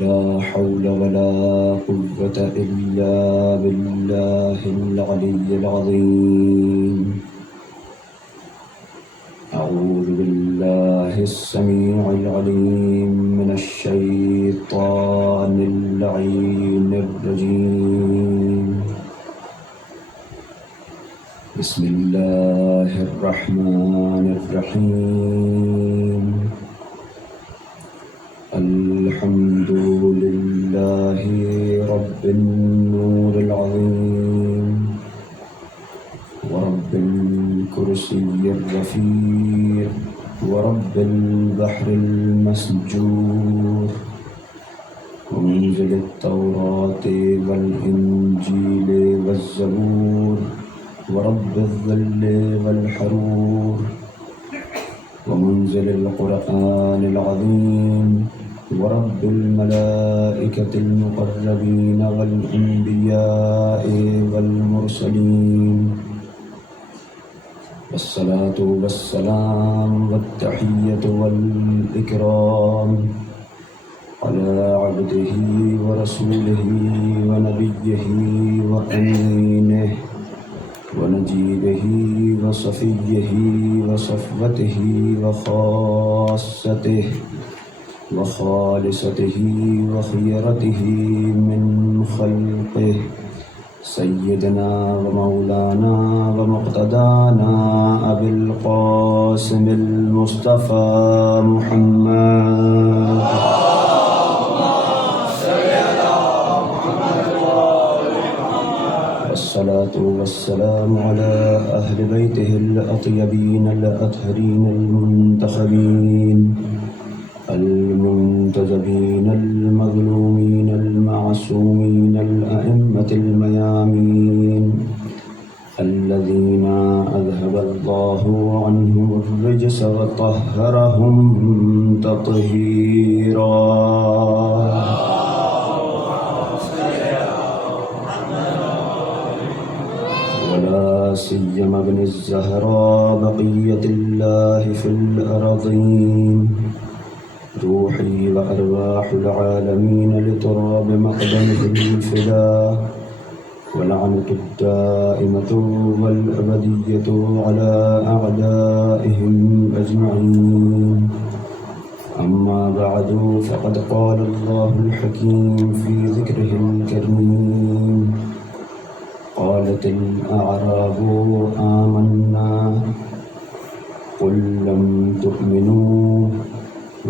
لا حول ولا قوة إلا بالله العلي العظيم. أعوذ بالله السميع العليم من الشيطان اللعين الرجيم. بسم الله الرحمن الرحيم. الحمد لله رب النور العظيم ورب الكرسي الرفيع ورب البحر المسجور ومنزل التوراة والإنجيل والزبور ورب الظل والحرور ومنزل القرآن العظيم ورب الملائكة المقربين والأنبياء والمرسلين. والصلاة والسلام والتحية والإكرام على عبده ورسوله ونبيه وأمينه ونجيبه وصفيه وصفوته وخاصته وخالصته وخيرته من خلقه سيدنا ومولانا ومقتدانا أبي القاسم المصطفى محمد والصلاة والسلام على أهل بيته الأطيبين الأطهرين المنتخبين المنتجبين المظلومين المعصومين الأئمة الميامين الذين أذهب الله عنهم الرجس وطهرهم تطهيرا. ولا سيما ابن الزهراء بقية الله في الأرضين روحي وأرواح العالمين لتراب مقدمه الفداء ولعنة الدائمة والأبدية على أعدائهم أجمعين. أما بعد فقد قال الله الحكيم في ذكره الكريم قالت الأعراب آمنا قل لم تؤمنوا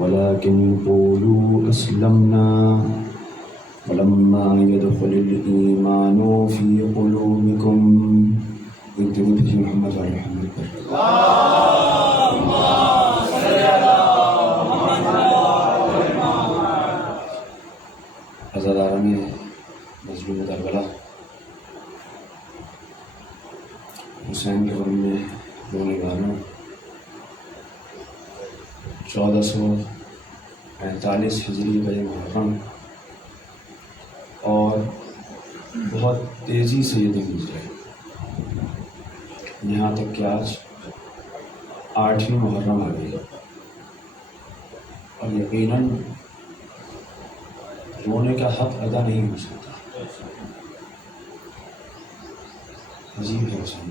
ولكن قولوا أسلمنا ولما يدخل الإيمان في قلوبكم. اكتبوا بسم محمد وعلى محمد. اللهم صل على محمد وعلى محمد. عزاداران مظلوم کربلا حسین کے غم میں رونے والوں 1445 ہجری کا یہ محرم اور بہت تیزی سے یہ دن گزرے یہاں تک کہ آج 8ویں محرم آ گئی اور یقیناً رونے کا حق ادا نہیں ہو سکتا. عجیب ہے حسین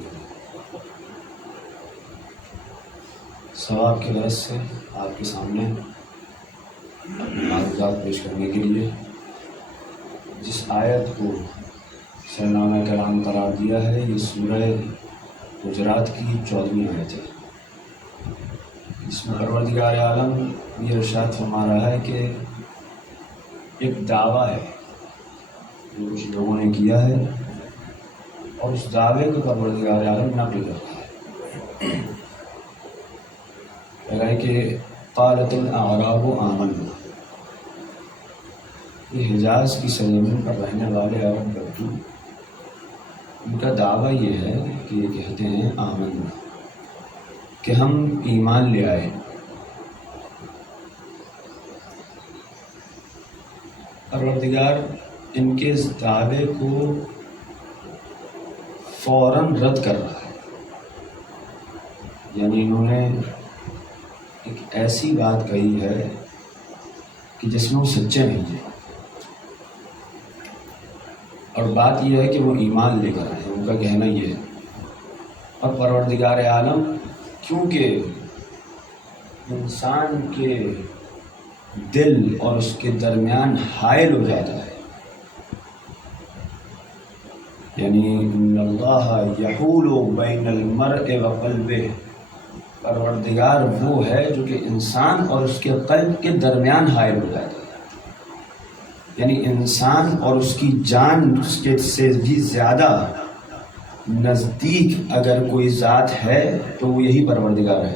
ثواب کے غرض سے آپ کے سامنے معروضات پیش کرنے کے لیے جس آیت کو سرنامہ کلام قرار دیا ہے یہ سورہ حجرات کی 14ویں آیت ہے جس میں پروردگار عالم یہ ارشاد فرما رہا ہے کہ ایک دعویٰ ہے جو کچھ لوگوں نے کیا ہے اور اس دعوے کو پروردگار عالم نقل کر رہا ہے. کہ قالت الاعراب آمنا، یہ حجاز کی سرزمین پر رہنے والے عرب بدو ان کا دعویٰ یہ ہے کہ یہ کہتے ہیں آمنا کہ ہم ایمان لے آئے. پروردگار ان کے اس دعوے کو فوراً رد کر رہا ہے، یعنی انہوں نے ایک ایسی بات کہی ہے کہ جس میں وہ سچے نہیں ہیں. اور بات یہ ہے کہ وہ ایمان لے کر آئے، ان کا کہنا یہ ہے۔ اور پروردگار عالم کیونکہ انسان کے دل اور اس کے درمیان حائل ہو جاتا ہے، یعنی ان اللہ یحول بین المرء وقلبہ، پروردگار وہ ہے جو کہ انسان اور اس کے قلب کے درمیان حائل ہو جاتا ہے، یعنی انسان اور اس کی جان اس کے سے بھی زیادہ نزدیک اگر کوئی ذات ہے تو وہ یہی پروردگار ہے۔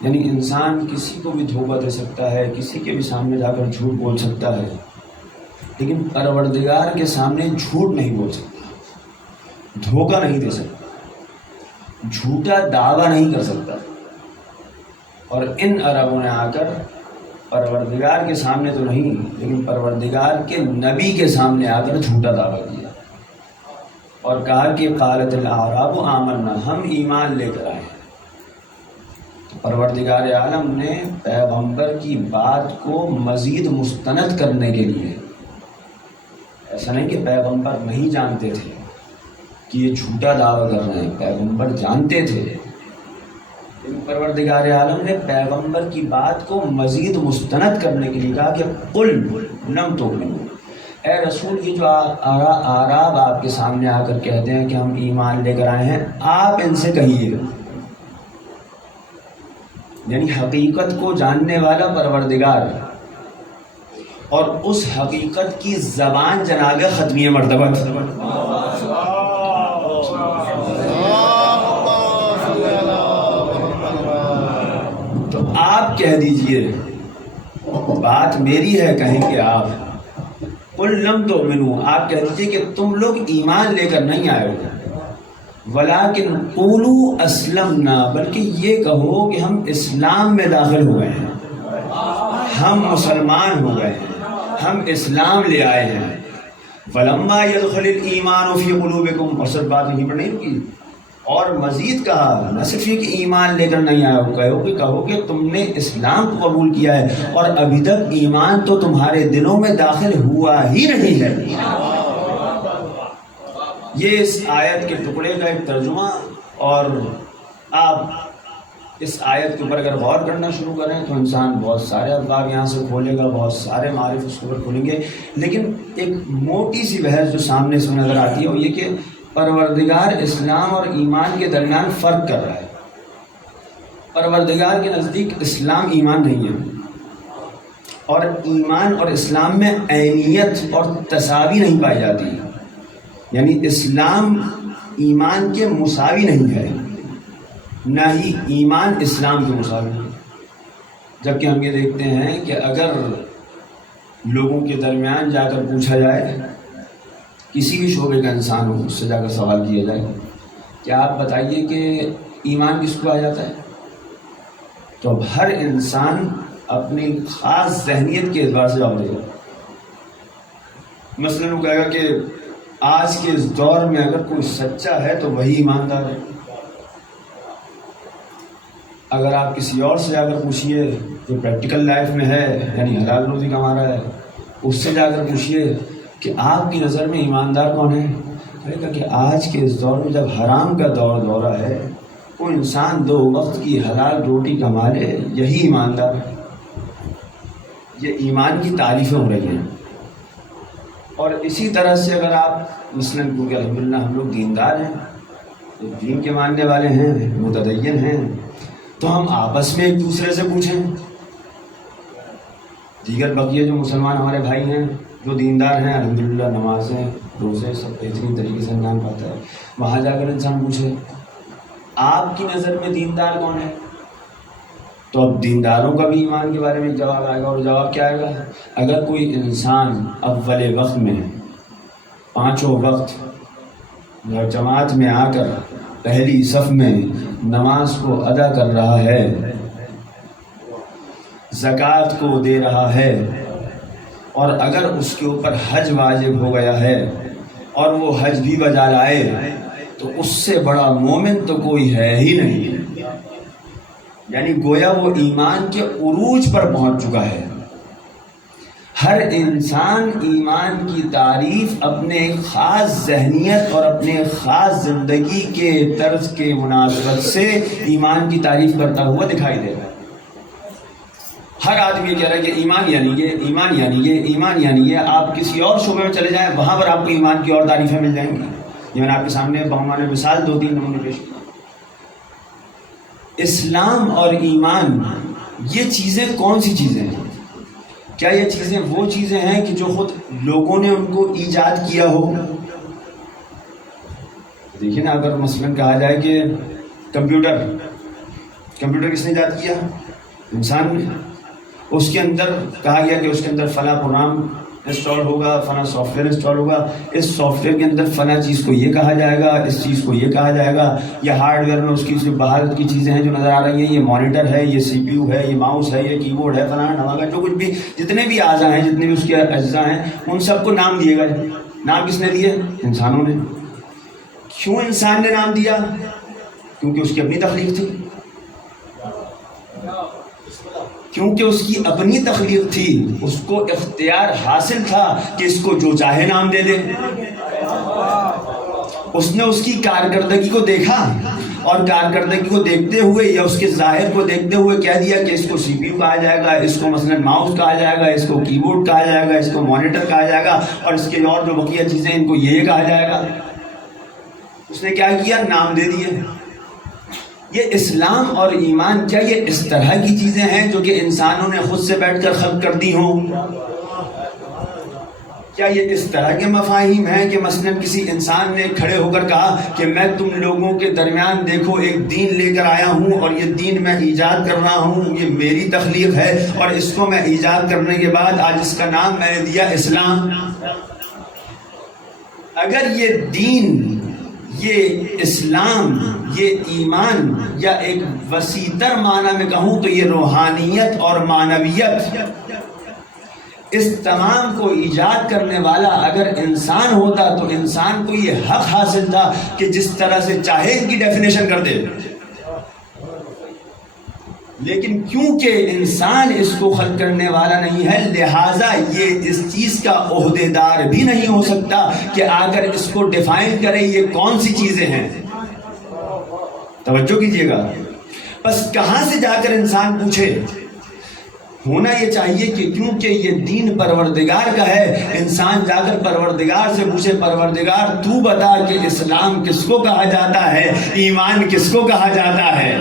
یعنی انسان کسی کو بھی دھوکہ دے سکتا ہے، کسی کے بھی سامنے جا کر جھوٹ بول سکتا ہے، لیکن پروردگار کے سامنے جھوٹ نہیں بول سکتا، دھوکہ نہیں دے سکتا، جھوٹا دعویٰ نہیں کر سکتا۔ اور ان عربوں نے آ کر پروردگار کے سامنے تو نہیں، لیکن پروردگار کے نبی کے سامنے آ کر جھوٹا دعویٰ کیا اور کہا کہ قالت الاعراب آمنا، ہم ایمان لے کر آئے ہیں۔ پروردگار عالم نے پیغمبر کی بات کو مزید مستند کرنے کے لیے، ایسا نہیں کہ پیغمبر نہیں جانتے تھے کہ یہ جھوٹا دعویٰ کر رہے ہیں، پیغمبر جانتے تھے، لیکن پروردگار عالم نے پیغمبر کی بات کو مزید مستند کرنے کے لیے کہا کہ قل لم تؤمنوا، اے رسول یہ جو اعراب آپ کے سامنے آ کر کہتے ہیں کہ ہم ایمان لے کر آئے ہیں، آپ ان سے کہیے، یعنی حقیقت کو جاننے والا پروردگار اور اس حقیقت کی زبان جناب ختمی مرتبہ، تو آپ کہہ دیجئے، بات میری ہے، کہیں کہ آپ قل لم تؤمنوا، آپ کہہ دیجئے کہ تم لوگ ایمان لے کر نہیں آئے ہو، ولیکن قولوا اسلمنا، بلکہ یہ کہو کہ ہم اسلام میں داخل ہو گئے ہیں، ہم مسلمان ہو گئے ہیں، ہم اسلام لے آئے ہیں۔ ولما يدخل الایمان فی قلوبکم، اور صرف بات یہیں پر نہیں رکی، اور مزید کہا نہ صرف یہ کہ ایمان لے کر نہیں آئے ہو، کہو کہ تم نے اسلام کو قبول کیا ہے اور ابھی تک ایمان تو تمہارے دلوں میں داخل ہوا ہی نہیں ہے۔ یہ اس آیت کے ٹکڑے کا ایک ترجمہ، اور آپ اس آیت کے اوپر اگر غور کرنا شروع کریں تو انسان بہت سارے ابواب یہاں سے کھولے گا، بہت سارے معارف اس کے اوپر کھولیں گے، لیکن ایک موٹی سی بحث جو سامنے اس میں نظر آتی ہے وہ یہ کہ پروردگار اسلام اور ایمان کے درمیان فرق کر رہا ہے۔ پروردگار کے نزدیک اسلام ایمان نہیں ہے، اور ایمان اور اسلام میں عینیت اور تساوی نہیں پائی جاتی، یعنی اسلام ایمان کے مساوی نہیں ہے، نہ ہی ایمان اسلام کے مساوی ہے۔ جبکہ ہم یہ دیکھتے ہیں کہ اگر لوگوں کے درمیان جا کر پوچھا جائے، کسی بھی شعبے کا انسان ہو، اس سے جا کر سوال کیا جائے کہ آپ بتائیے کہ ایمان کس کو آ جاتا ہے، تو اب ہر انسان اپنی خاص ذہنیت کے اعتبار سے جواب دے گا۔ مثلاً وہ کہے گا کہ آج کے اس دور میں اگر کوئی سچا ہے تو وہی ایماندار ہے۔ اگر آپ کسی اور سے جا کر پوچھئے جو پریکٹیکل لائف میں ہے، یعنی حلال روزی کما رہا ہے، اس سے جا کر پوچھئے کہ آپ کی نظر میں ایماندار کون ہے، کہے گا کہ آج کے اس دور میں جب حرام کا دورہ ہے، وہ انسان 2 وقت کی حلال روٹی کما لے، یہی ایماندار ہے۔ یہ ایمان کی تعریفیں ہو رہی ہیں۔ اور اسی طرح سے اگر آپ مثلاً، کیونکہ الحمدللہ ہم لوگ دیندار ہیں، دین کے ماننے والے ہیں، متدین ہیں، تو ہم آپس میں ایک دوسرے سے پوچھیں، دیگر بقیہ جو مسلمان ہمارے بھائی ہیں جو دیندار ہیں، الحمدللہ نمازیں روزے سب بہترین طریقے سے انجام پاتا ہے، وہاں جا کر انسان پوچھے آپ کی نظر میں دیندار کون ہے، تو اب دینداروں کا بھی ایمان کے بارے میں جواب آئے گا۔ اور جواب کیا آئے گا؟ اگر کوئی انسان اول وقت میں 5 وقت جماعت میں آ کر پہلی صف میں نماز کو ادا کر رہا ہے، زکوٰۃ کو دے رہا ہے، اور اگر اس کے اوپر حج واجب ہو گیا ہے اور وہ حج بھی بجا لائے، تو اس سے بڑا مومن تو کوئی ہے ہی نہیں، یعنی گویا وہ ایمان کے عروج پر پہنچ چکا ہے۔ ہر انسان ایمان کی تعریف اپنے خاص ذہنیت اور اپنے خاص زندگی کے طرز کے مناسبت سے ایمان کی تعریف کرتا ہوا دکھائی دے رہا ہے۔ ہر آدمی کہہ رہا ہے کہ ایمان یعنی یہ، ایمان یعنی یہ، ایمان یعنی یہ۔ آپ کسی اور شعبے میں چلے جائیں، وہاں پر آپ کو ایمان کی اور تعریفیں مل جائیں گی۔ یہ میں نے آپ کے سامنے بہمانہ مثال 2-3 نمونے پیش کیا۔ اسلام اور ایمان یہ چیزیں کون سی چیزیں ہیں؟ کیا یہ چیزیں وہ چیزیں ہیں کہ جو خود لوگوں نے ان کو ایجاد کیا ہو؟ دیکھیے نا، اگر مثلاً کہا جائے کہ کمپیوٹر کس نے ایجاد کیا؟ انسان نے۔ اس کے اندر کہا گیا کہ اس کے اندر فلاں پروگرام انسٹال ہوگا، فلاں سافٹ ویئر انسٹال ہوگا، اس سافٹ ویئر کے اندر فلاں چیز کو یہ کہا جائے گا، اس چیز کو یہ کہا جائے گا، یا ہارڈ ویئر میں اس کی باہر کی چیزیں ہیں جو نظر آ رہی ہیں، یہ مانیٹر ہے، یہ سی پی یو ہے، یہ ماؤس ہے، یہ کی بورڈ ہے، فلاں ڈھماکہ، جو کچھ بھی جتنے بھی اعضاء ہیں، جتنے بھی اس کے اجزاء ہیں، ان سب کو نام دیے گئے۔ نام کس نے دیے؟ انسانوں نے۔ کیوں انسان نے نام دیا؟ کیونکہ اس کی اپنی تخلیق تھی، کیونکہ اس کی اپنی تخلیق تھی، اس کو اختیار حاصل تھا کہ اس کو جو چاہے نام دے دے۔ اس نے اس کی کارکردگی کو دیکھا اور کارکردگی کو دیکھتے ہوئے یا اس کے ظاہر کو دیکھتے ہوئے کہہ دیا کہ اس کو سی پی یو کہا جائے گا، اس کو مثلاً ماؤس کہا جائے گا، اس کو کی بورڈ کہا جائے گا، اس کو مانیٹر کہا جائے گا، اور اس کے اور جو بقیہ چیزیں ان کو یہ کہا جائے گا۔ اس نے کیا کیا؟ نام دے دیے۔ یہ اسلام اور ایمان کیا یہ اس طرح کی چیزیں ہیں جو کہ انسانوں نے خود سے بیٹھ کر خلق کر دی ہوں؟ کیا یہ اس طرح کے مفاہیم ہیں کہ مثلاً کسی انسان نے کھڑے ہو کر کہا کہ میں تم لوگوں کے درمیان دیکھو ایک دین لے کر آیا ہوں اور یہ دین میں ایجاد کر رہا ہوں، یہ میری تخلیق ہے، اور اس کو میں ایجاد کرنے کے بعد آج اس کا نام میں نے دیا اسلام؟ اگر یہ دین، یہ اسلام، یہ ایمان، یا ایک وسیع تر معنی میں کہوں تو یہ روحانیت اور معنویت، اس تمام کو ایجاد کرنے والا اگر انسان ہوتا تو انسان کو یہ حق حاصل تھا کہ جس طرح سے چاہے ان کی ڈیفینیشن کر دے۔ لیکن کیونکہ انسان اس کو خلق کرنے والا نہیں ہے، لہٰذا یہ اس چیز کا عہدیدار بھی نہیں ہو سکتا کہ آ کر اس کو ڈیفائن کرے یہ کون سی چیزیں ہیں۔ توجہ کیجیے گا۔ بس کہاں سے جا کر انسان پوچھے؟ ہونا یہ چاہیے کہ کیونکہ یہ دین پروردگار کا ہے، انسان جا کر پروردگار سے پوچھے، پروردگار تو بتا کہ اسلام کس کو کہا جاتا ہے، ایمان کس کو کہا جاتا ہے۔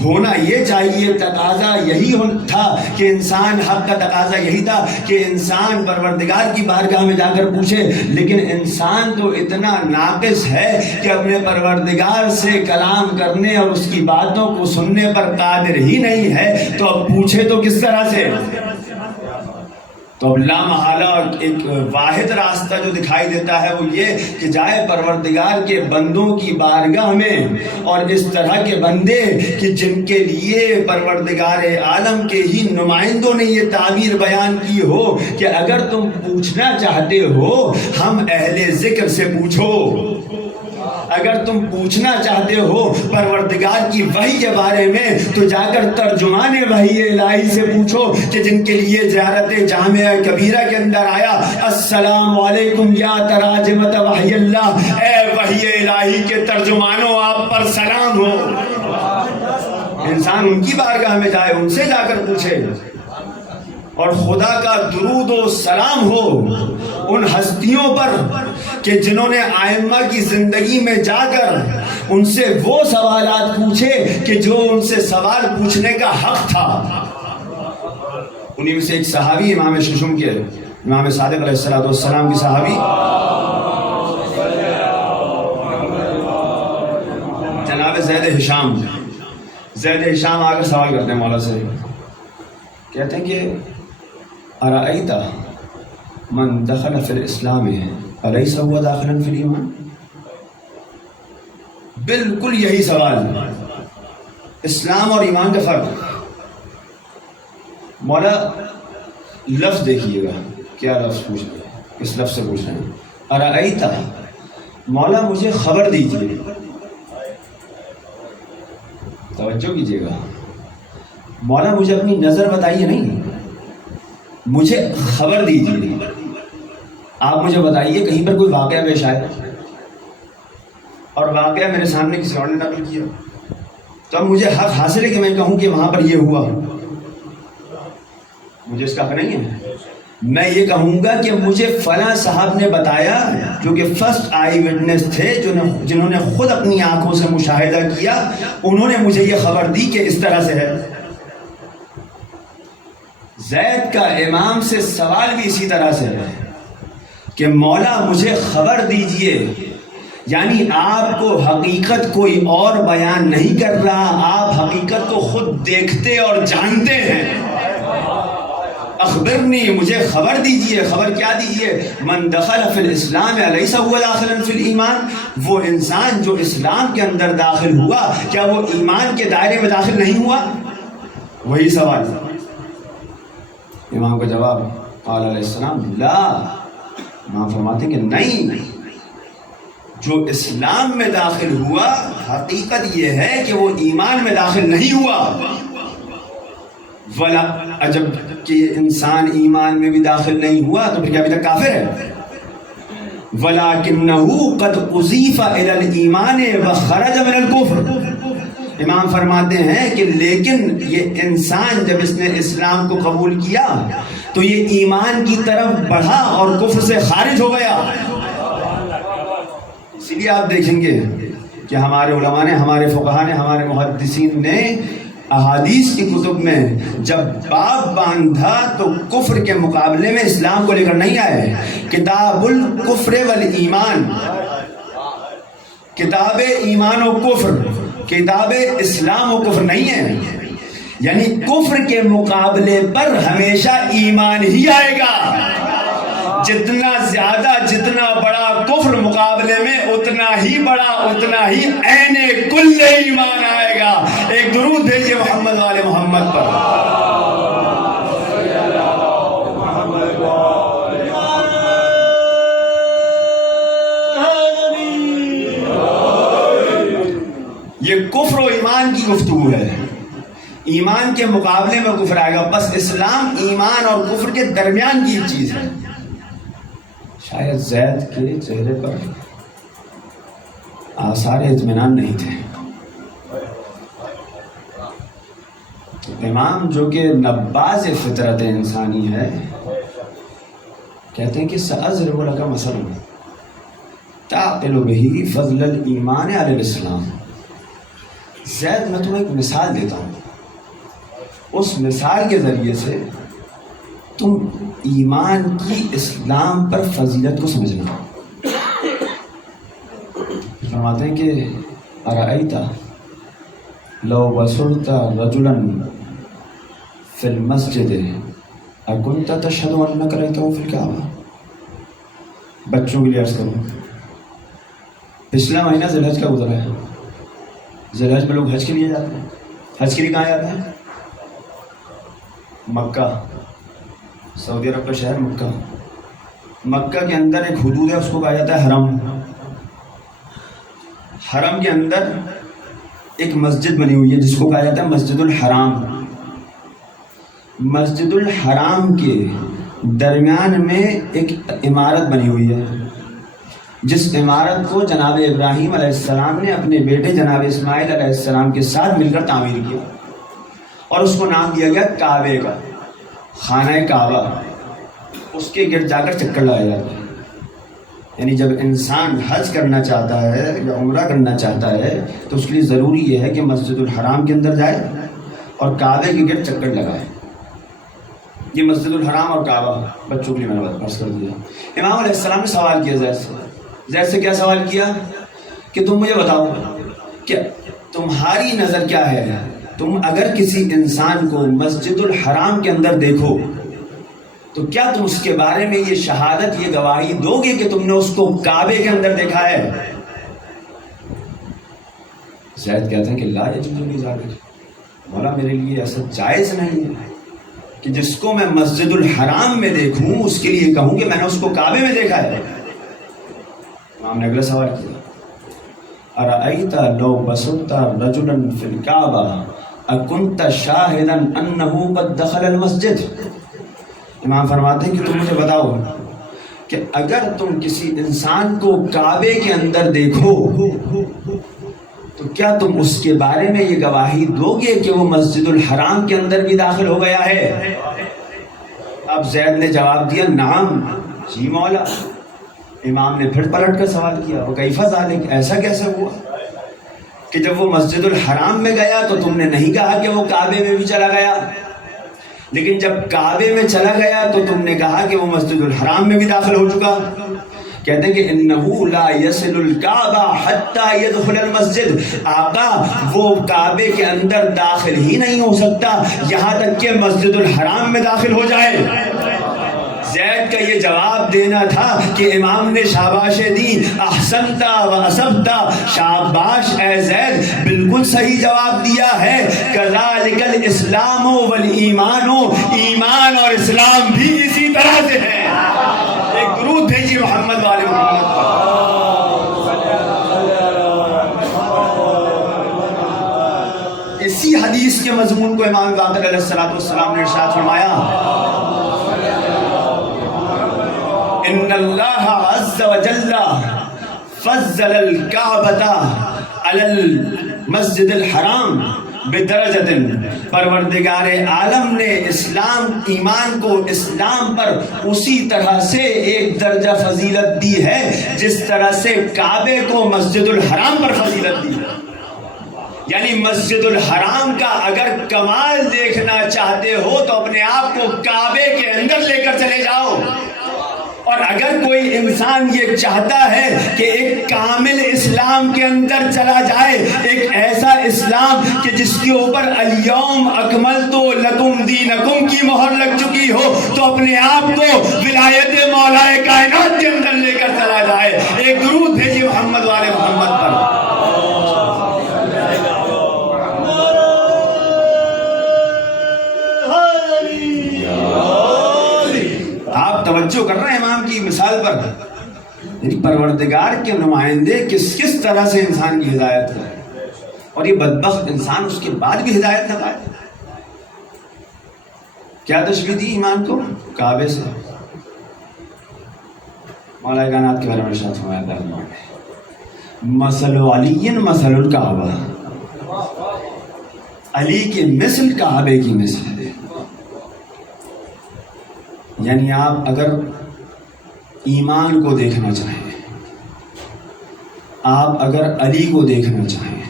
ہونا یہ چاہیے، تقاضا یہی تھا کہ انسان، حق کا تقاضا یہی تھا کہ انسان پروردگار کی بارگاہ میں جا کر پوچھے، لیکن انسان تو اتنا ناقص ہے کہ اپنے پروردگار سے کلام کرنے اور اس کی باتوں کو سننے پر قادر ہی نہیں ہے، تو اب پوچھے تو کس طرح سے؟ تو اب لا محالہ ایک واحد راستہ جو دکھائی دیتا ہے وہ یہ کہ جائے پروردگار کے بندوں کی بارگاہ میں، اور اس طرح کے بندے کہ جن کے لیے پروردگار عالم کے ہی نمائندوں نے یہ تعبیر بیان کی ہو کہ اگر تم پوچھنا چاہتے ہو ہم اہل ذکر سے پوچھو، اگر تم پوچھنا چاہتے ہو پروردگار کی وحی کے بارے میں تو جا کر ترجمان وحی الہی سے پوچھو کہ جن کے لیے زیارت جامعہ کبیرہ کے اندر آیا، السلام علیکم یا تراجمت وحی اللہ، اے وحی الہی کے ترجمانوں آپ پر سلام ہو۔ انسان ان کی بارگاہ میں جائے، ان سے جا کر پوچھے، اور خدا کا درود و سلام ہو ان ہستیوں پر کہ جنہوں نے ائمہ کی زندگی میں جا کر ان سے وہ سوالات پوچھے کہ جو ان سے سوال پوچھنے کا حق تھا۔ انہیں میں سے ایک صحابی امام ششم کے، امام صادق علیہ السلام کی صحابی جناب زید ہشام آ کر سوال کرتے ہیں مولا سے، کہتے ہیں کہ ارأیت من دخل فی الاسلام الیس هو داخلا فی الایمان؟ بالکل یہی سوال، اسلام اور ایمان کا فرق۔ مولا لفظ دیکھیے گا، کیا لفظ پوچھ رہے ہیں، کس لفظ سے پوچھ رہے ہیں؟ ارأیت، مولا مجھے خبر دیجیے، توجہ کیجیے گا، مولا مجھے اپنی نظر بتائیے نہیں، مجھے خبر دیجیے. آپ مجھے بتائیے کہیں پر کوئی واقعہ پیش آئے اور واقعہ میرے سامنے کسی اور نے نقل کیا تو اب مجھے حق حاصل ہے کہ میں کہوں کہ وہاں پر یہ ہوا. مجھے اس کا حق نہیں ہے. میں یہ کہوں گا کہ مجھے فلاں صاحب نے بتایا جو کہ فرسٹ آئی وٹنس تھے، جنہوں نے خود اپنی آنکھوں سے مشاہدہ کیا، انہوں نے مجھے یہ خبر دی کہ اس طرح سے ہے. زید کا امام سے سوال بھی اسی طرح سے ہے کہ مولا مجھے خبر دیجئے، یعنی آپ کو حقیقت کوئی اور بیان نہیں کر رہا، آپ حقیقت کو خود دیکھتے اور جانتے ہیں. اخبرنی، مجھے خبر دیجئے. خبر کیا دیجئے؟ من دخل فی الاسلام الیس هو داخلا فی الایمان، وہ انسان جو اسلام کے اندر داخل ہوا کیا وہ ایمان کے دائرے میں داخل نہیں ہوا؟ وہی سوال. امام کا جواب قال علیہ السلام لا، امام فرماتے ہیں کہ نہیں، جو اسلام میں داخل ہوا حقیقت یہ ہے کہ وہ ایمان میں داخل نہیں ہوا. ولا عجب کہ انسان ایمان میں بھی داخل نہیں ہوا تو پھر کیا ابھی تک کافر ہے؟ وَلَكِنَّهُ قَدْ أُضِيفَ إِلَى الْإِيمَانِ وَخَرَجَ مِنَ الْكُفْرِ. امام فرماتے ہیں کہ لیکن یہ انسان جب اس نے اسلام کو قبول کیا تو یہ ایمان کی طرف بڑھا اور کفر سے خارج ہو گیا. اسی لیے آپ دیکھیں گے کہ ہمارے علماء نے، ہمارے فقہاء نے، ہمارے محدثین نے احادیث کی کتب میں جب باب باندھا تو کفر کے مقابلے میں اسلام کو لے کر نہیں آئے. کتاب الکفر والایمان، کتاب ایمان و کفر، کتاب اسلام و کفر نہیں ہے. یعنی کفر کے مقابلے پر ہمیشہ ایمان ہی آئے گا. جتنا زیادہ، جتنا بڑا کفر مقابلے میں اتنا ہی بڑا، اتنا ہی عین کل ایمان آئے گا. ایک درود بھیجیے محمد والے محمد پر. یہ کفر و ایمان کی گفتگو ہے. ایمان کے مقابلے میں کفر آئے گا. بس اسلام ایمان اور کفر کے درمیان کی چیز ہے. شاید زید کے چہرے پر آثار اطمینان نہیں تھے. امام جو کہ نباز فطرت انسانی ہے کہتے ہیں کہ سأضرب لك مثلا تعقل به فضل الایمان علی الاسلام. زید میں تمہیں ایک مثال دیتا ہوں، اس مثال کے ذریعے سے تم ایمان کی اسلام پر فضیلت کو سمجھنا. فرماتے ہیں کہ ارأیت لو بصرت رجلا فی المسجد اکنت تشہد انک رأیتہ فی الکعبہ. بچوں کے لیے عرض کروں، پچھلا مہینہ ذی الحج کا گزرا ہے. ذی الحج میں لوگ حج کے لیے جاتے ہیں. حج کے لیے کہاں جاتے ہیں؟ مکہ، سعودی عرب کا شہر مکہ. مکہ کے اندر ایک حدود ہے، اس کو کہا جاتا ہے حرم. حرم کے اندر ایک مسجد بنی ہوئی ہے جس کو کہا جاتا ہے مسجد الحرام. مسجد الحرام کے درمیان میں ایک عمارت بنی ہوئی ہے جس عمارت کو جناب ابراہیم علیہ السلام نے اپنے بیٹے جناب اسماعیل علیہ السلام کے ساتھ مل کر تعمیر کیا اور اس کو نام دیا گیا کعبے کا، خانہ کعبہ. اس کے گرد جا کر چکر لگایا جاتا ہے. یعنی جب انسان حج کرنا چاہتا ہے یا عمرہ کرنا چاہتا ہے تو اس کے لیے ضروری یہ ہے کہ مسجد الحرام کے اندر جائے اور کعبے کے گرد چکر لگائے. یہ مسجد الحرام اور کعبہ بچوں کے لیے میں نے بات کر دیا. امام علیہ السلام نے سوال کیا زید سے کیا سوال کیا کہ تم مجھے بتاؤ کہ تمہاری نظر کیا ہے، تم اگر کسی انسان کو مسجد الحرام کے اندر دیکھو تو کیا تم اس کے بارے میں یہ شہادت، یہ گواہی دو گے کہ تم نے اس کو کعبے کے اندر دیکھا ہے؟ زید کہتے ہیں کہ لا یجوز لی ذالک، مولا میرے لیے ایسا جائز نہیں ہے کہ جس کو میں مسجد الحرام میں دیکھوں اس کے لیے کہوں کہ میں نے اس کو کعبے میں دیکھا ہے. امام نے اگلا سوال کیا، ارأیت لو بصرت رجلا فی الکعبہ اکنت شاہدا انہ قد دخل المسجد. امام فرماتے ہیں کہ تم مجھے بتاؤ کہ اگر تم کسی انسان کو کعبے کے اندر دیکھو تو کیا تم اس کے بارے میں یہ گواہی دو گے کہ وہ مسجد الحرام کے اندر بھی داخل ہو گیا ہے؟ اب زید نے جواب دیا نعم، جی مولا۔ امام نے پھر پلٹ کر سوال کیا وہ کیف ذالک، ایسا کیسے ہوا کہ جب وہ مسجد الحرام میں گیا تو تم نے نہیں کہا کہ وہ کعبے میں بھی چلا گیا، لیکن جب کعبے میں چلا گیا تو تم نے کہا کہ وہ مسجد الحرام میں بھی داخل ہو چکا؟ کہتے ہیں کہ انہو لا یصل الکعبہ حتی یدخل المسجد، آقا وہ کعبے کے اندر داخل ہی نہیں ہو سکتا یہاں تک کہ مسجد الحرام میں داخل ہو جائے۔ زید کا یہ جواب دینا تھا کہ امام نے شاباشیں دی، احسنتا و اصبتا، شاباش اے زید، بالکل صحیح جواب دیا ہے۔ کذالک الاسلام والایمان، ایمان اور اسلام بھی اسی طرح سے ہے۔ ایک درود بھیجیے محمد والے محمد پر۔ اسی حدیث کے مضمون کو امام باقر علیہ السلام نے ارشاد فرمایا، ان اللہ عز وجل فضل الکعبۃ علی المسجد الحرام بدرجۃ، پروردگار عالم نے اسلام، ایمان کو اسلام پر اسی طرح سے ایک درجہ فضیلت دی ہے جس طرح سے کعبے کو مسجد الحرام پر فضیلت دی ہے۔ یعنی مسجد الحرام کا اگر کمال دیکھنا چاہتے ہو تو اپنے آپ کو کعبے کے اندر لے کر چلے جاؤ، اور اگر کوئی انسان یہ چاہتا ہے کہ ایک کامل اسلام کے اندر چلا جائے، ایک ایسا اسلام کہ جس کے اوپر الیوم اکملت لکم دینکم کی مہر لگ چکی ہو، تو اپنے آپ کو ولایت مولا کائنات کے اندر لے کر چلا جائے۔ ایک درود بھیجیے محمد والے محمد پر۔ آپ توجہ کر رہے ہیں امام کی مثال پر، یعنی پروردگار کے نمائندے کس کس طرح سے انسان کی ہدایت کرے، اور یہ بدبخت انسان اس کے بعد بھی ہدایت نہ پائے۔ کیا تشبیہ دی ایمان کو؟ کعبے سے۔ مولا کائنات کے بارے میں ارشاد فرمایا مثل علی مثل الکعبہ، علی کی مثل کعبے کی مثل ہے۔ یعنی آپ اگر ایمان کو دیکھنا چاہیں، آپ اگر علی کو دیکھنا چاہیں،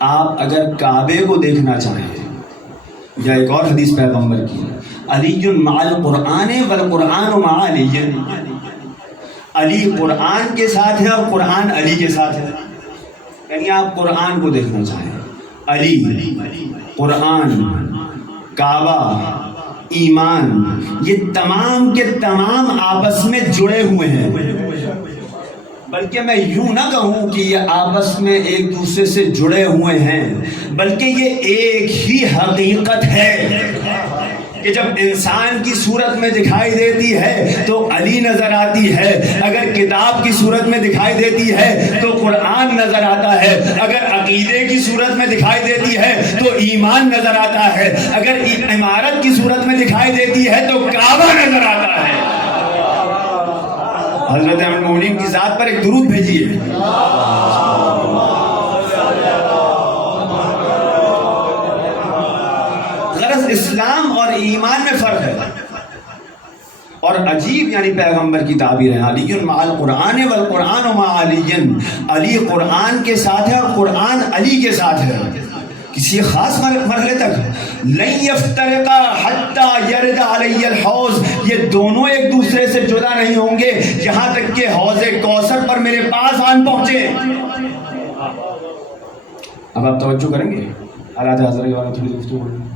آپ اگر کعبے کو دیکھنا چاہیں، یا ایک اور حدیث پیغمبر کی، علی مع القرآن والقرآن مع علی، علی قرآن کے ساتھ ہے اور قرآن علی کے ساتھ ہے۔ یعنی آپ قرآن کو دیکھنا چاہیں، علی، قرآن، کعبہ، ایمان، یہ تمام کے تمام آپس میں جڑے ہوئے ہیں، بلکہ میں یوں نہ کہوں کہ یہ آپس میں ایک دوسرے سے جڑے ہوئے ہیں، بلکہ یہ ایک ہی حقیقت ہے کہ جب انسان کی صورت میں دکھائی دیتی ہے تو علی نظر آتی ہے، اگر کتاب کی صورت میں دکھائی دیتی ہے تو قرآن نظر آتا ہے، اگر عقیدے کی صورت میں دکھائی دیتی ہے تو ایمان نظر آتا ہے، اگر عمارت کی صورت میں دکھائی دیتی ہے تو کعبہ نظر آتا ہے۔ حضرت امیر المومنین کی ذات پر ایک درود بھیجیے۔ غرض اسلام اور ایمان میں فرق ہے، اور عجیب یعنی پیغمبر کی تعبیر ہے، علی مع القرآن والقرآن مع علی، علی قرآن کے ساتھ ہے اور قرآن علی کے ساتھ ہے، کسی خاص مرحلے تک۔ لن یفترقا حتی یرد علی الحوض، یہ دونوں ایک دوسرے سے جدا نہیں ہوں گے یہاں تک کہ حوض کوثر پر میرے پاس آن پہنچے۔ اب آپ توجہ کریں گے حالات حاضر کے بارے میں تھوڑی گفتگو کریں گے۔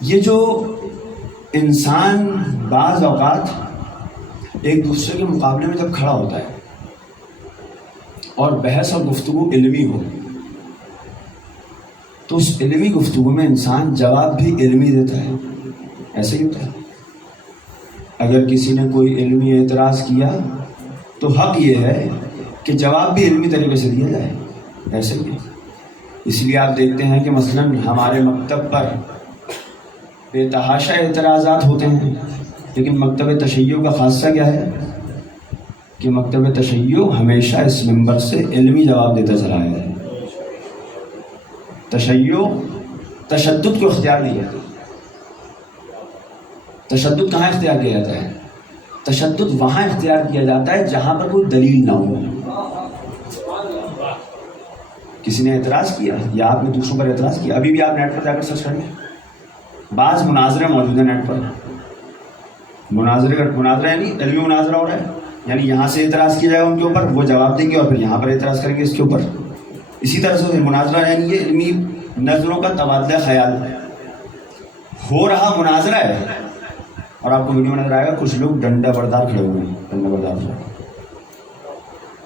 یہ جو انسان بعض اوقات ایک دوسرے کے مقابلے میں جب کھڑا ہوتا ہے اور بحث اور گفتگو علمی ہو تو اس علمی گفتگو میں انسان جواب بھی علمی دیتا ہے، ایسے ہی ہوتا ہے۔ اگر کسی نے کوئی علمی اعتراض کیا تو حق یہ ہے کہ جواب بھی علمی طریقے سے دیا جائے، ایسے ہی۔ اس لیے آپ دیکھتے ہیں کہ مثلاً ہمارے مکتب پر بے تحاشا اعتراضات ہوتے ہیں، لیکن مکتب تشیع کا خاصہ کیا ہے کہ مکتب تشیع ہمیشہ اس منبر سے علمی جواب دیتا چلا آیا ہے۔ تشیع تشدد کو اختیار نہیں ہے۔ تشدد کہاں اختیار کیا جاتا ہے؟ تشدد وہاں اختیار کیا جاتا ہے جہاں پر کوئی دلیل نہ ہو۔ کسی نے اعتراض کیا یا آپ نے دوسروں پر اعتراض کیا، ابھی بھی آپ نیٹ پر جا کر سرچ کریں، بعض مناظرے موجود ہیں نیٹ پر، مناظرہ یعنی علمی مناظرہ ہو رہا ہے، یعنی یہاں سے اعتراض کیا جائے گا ان کے اوپر، وہ جواب دیں گے اور پھر یہاں پر اعتراض کریں گے اس کے اوپر۔ اسی طرح سے مناظرہ یعنی یہ علمی نظروں کا تبادلہ خیال ہو رہا مناظرہ ہے، اور آپ کو ویڈیو میں نظر آئے گا کچھ لوگ ڈنڈا بردار کھڑے ہوئے ہیں، ڈنڈا بردار۔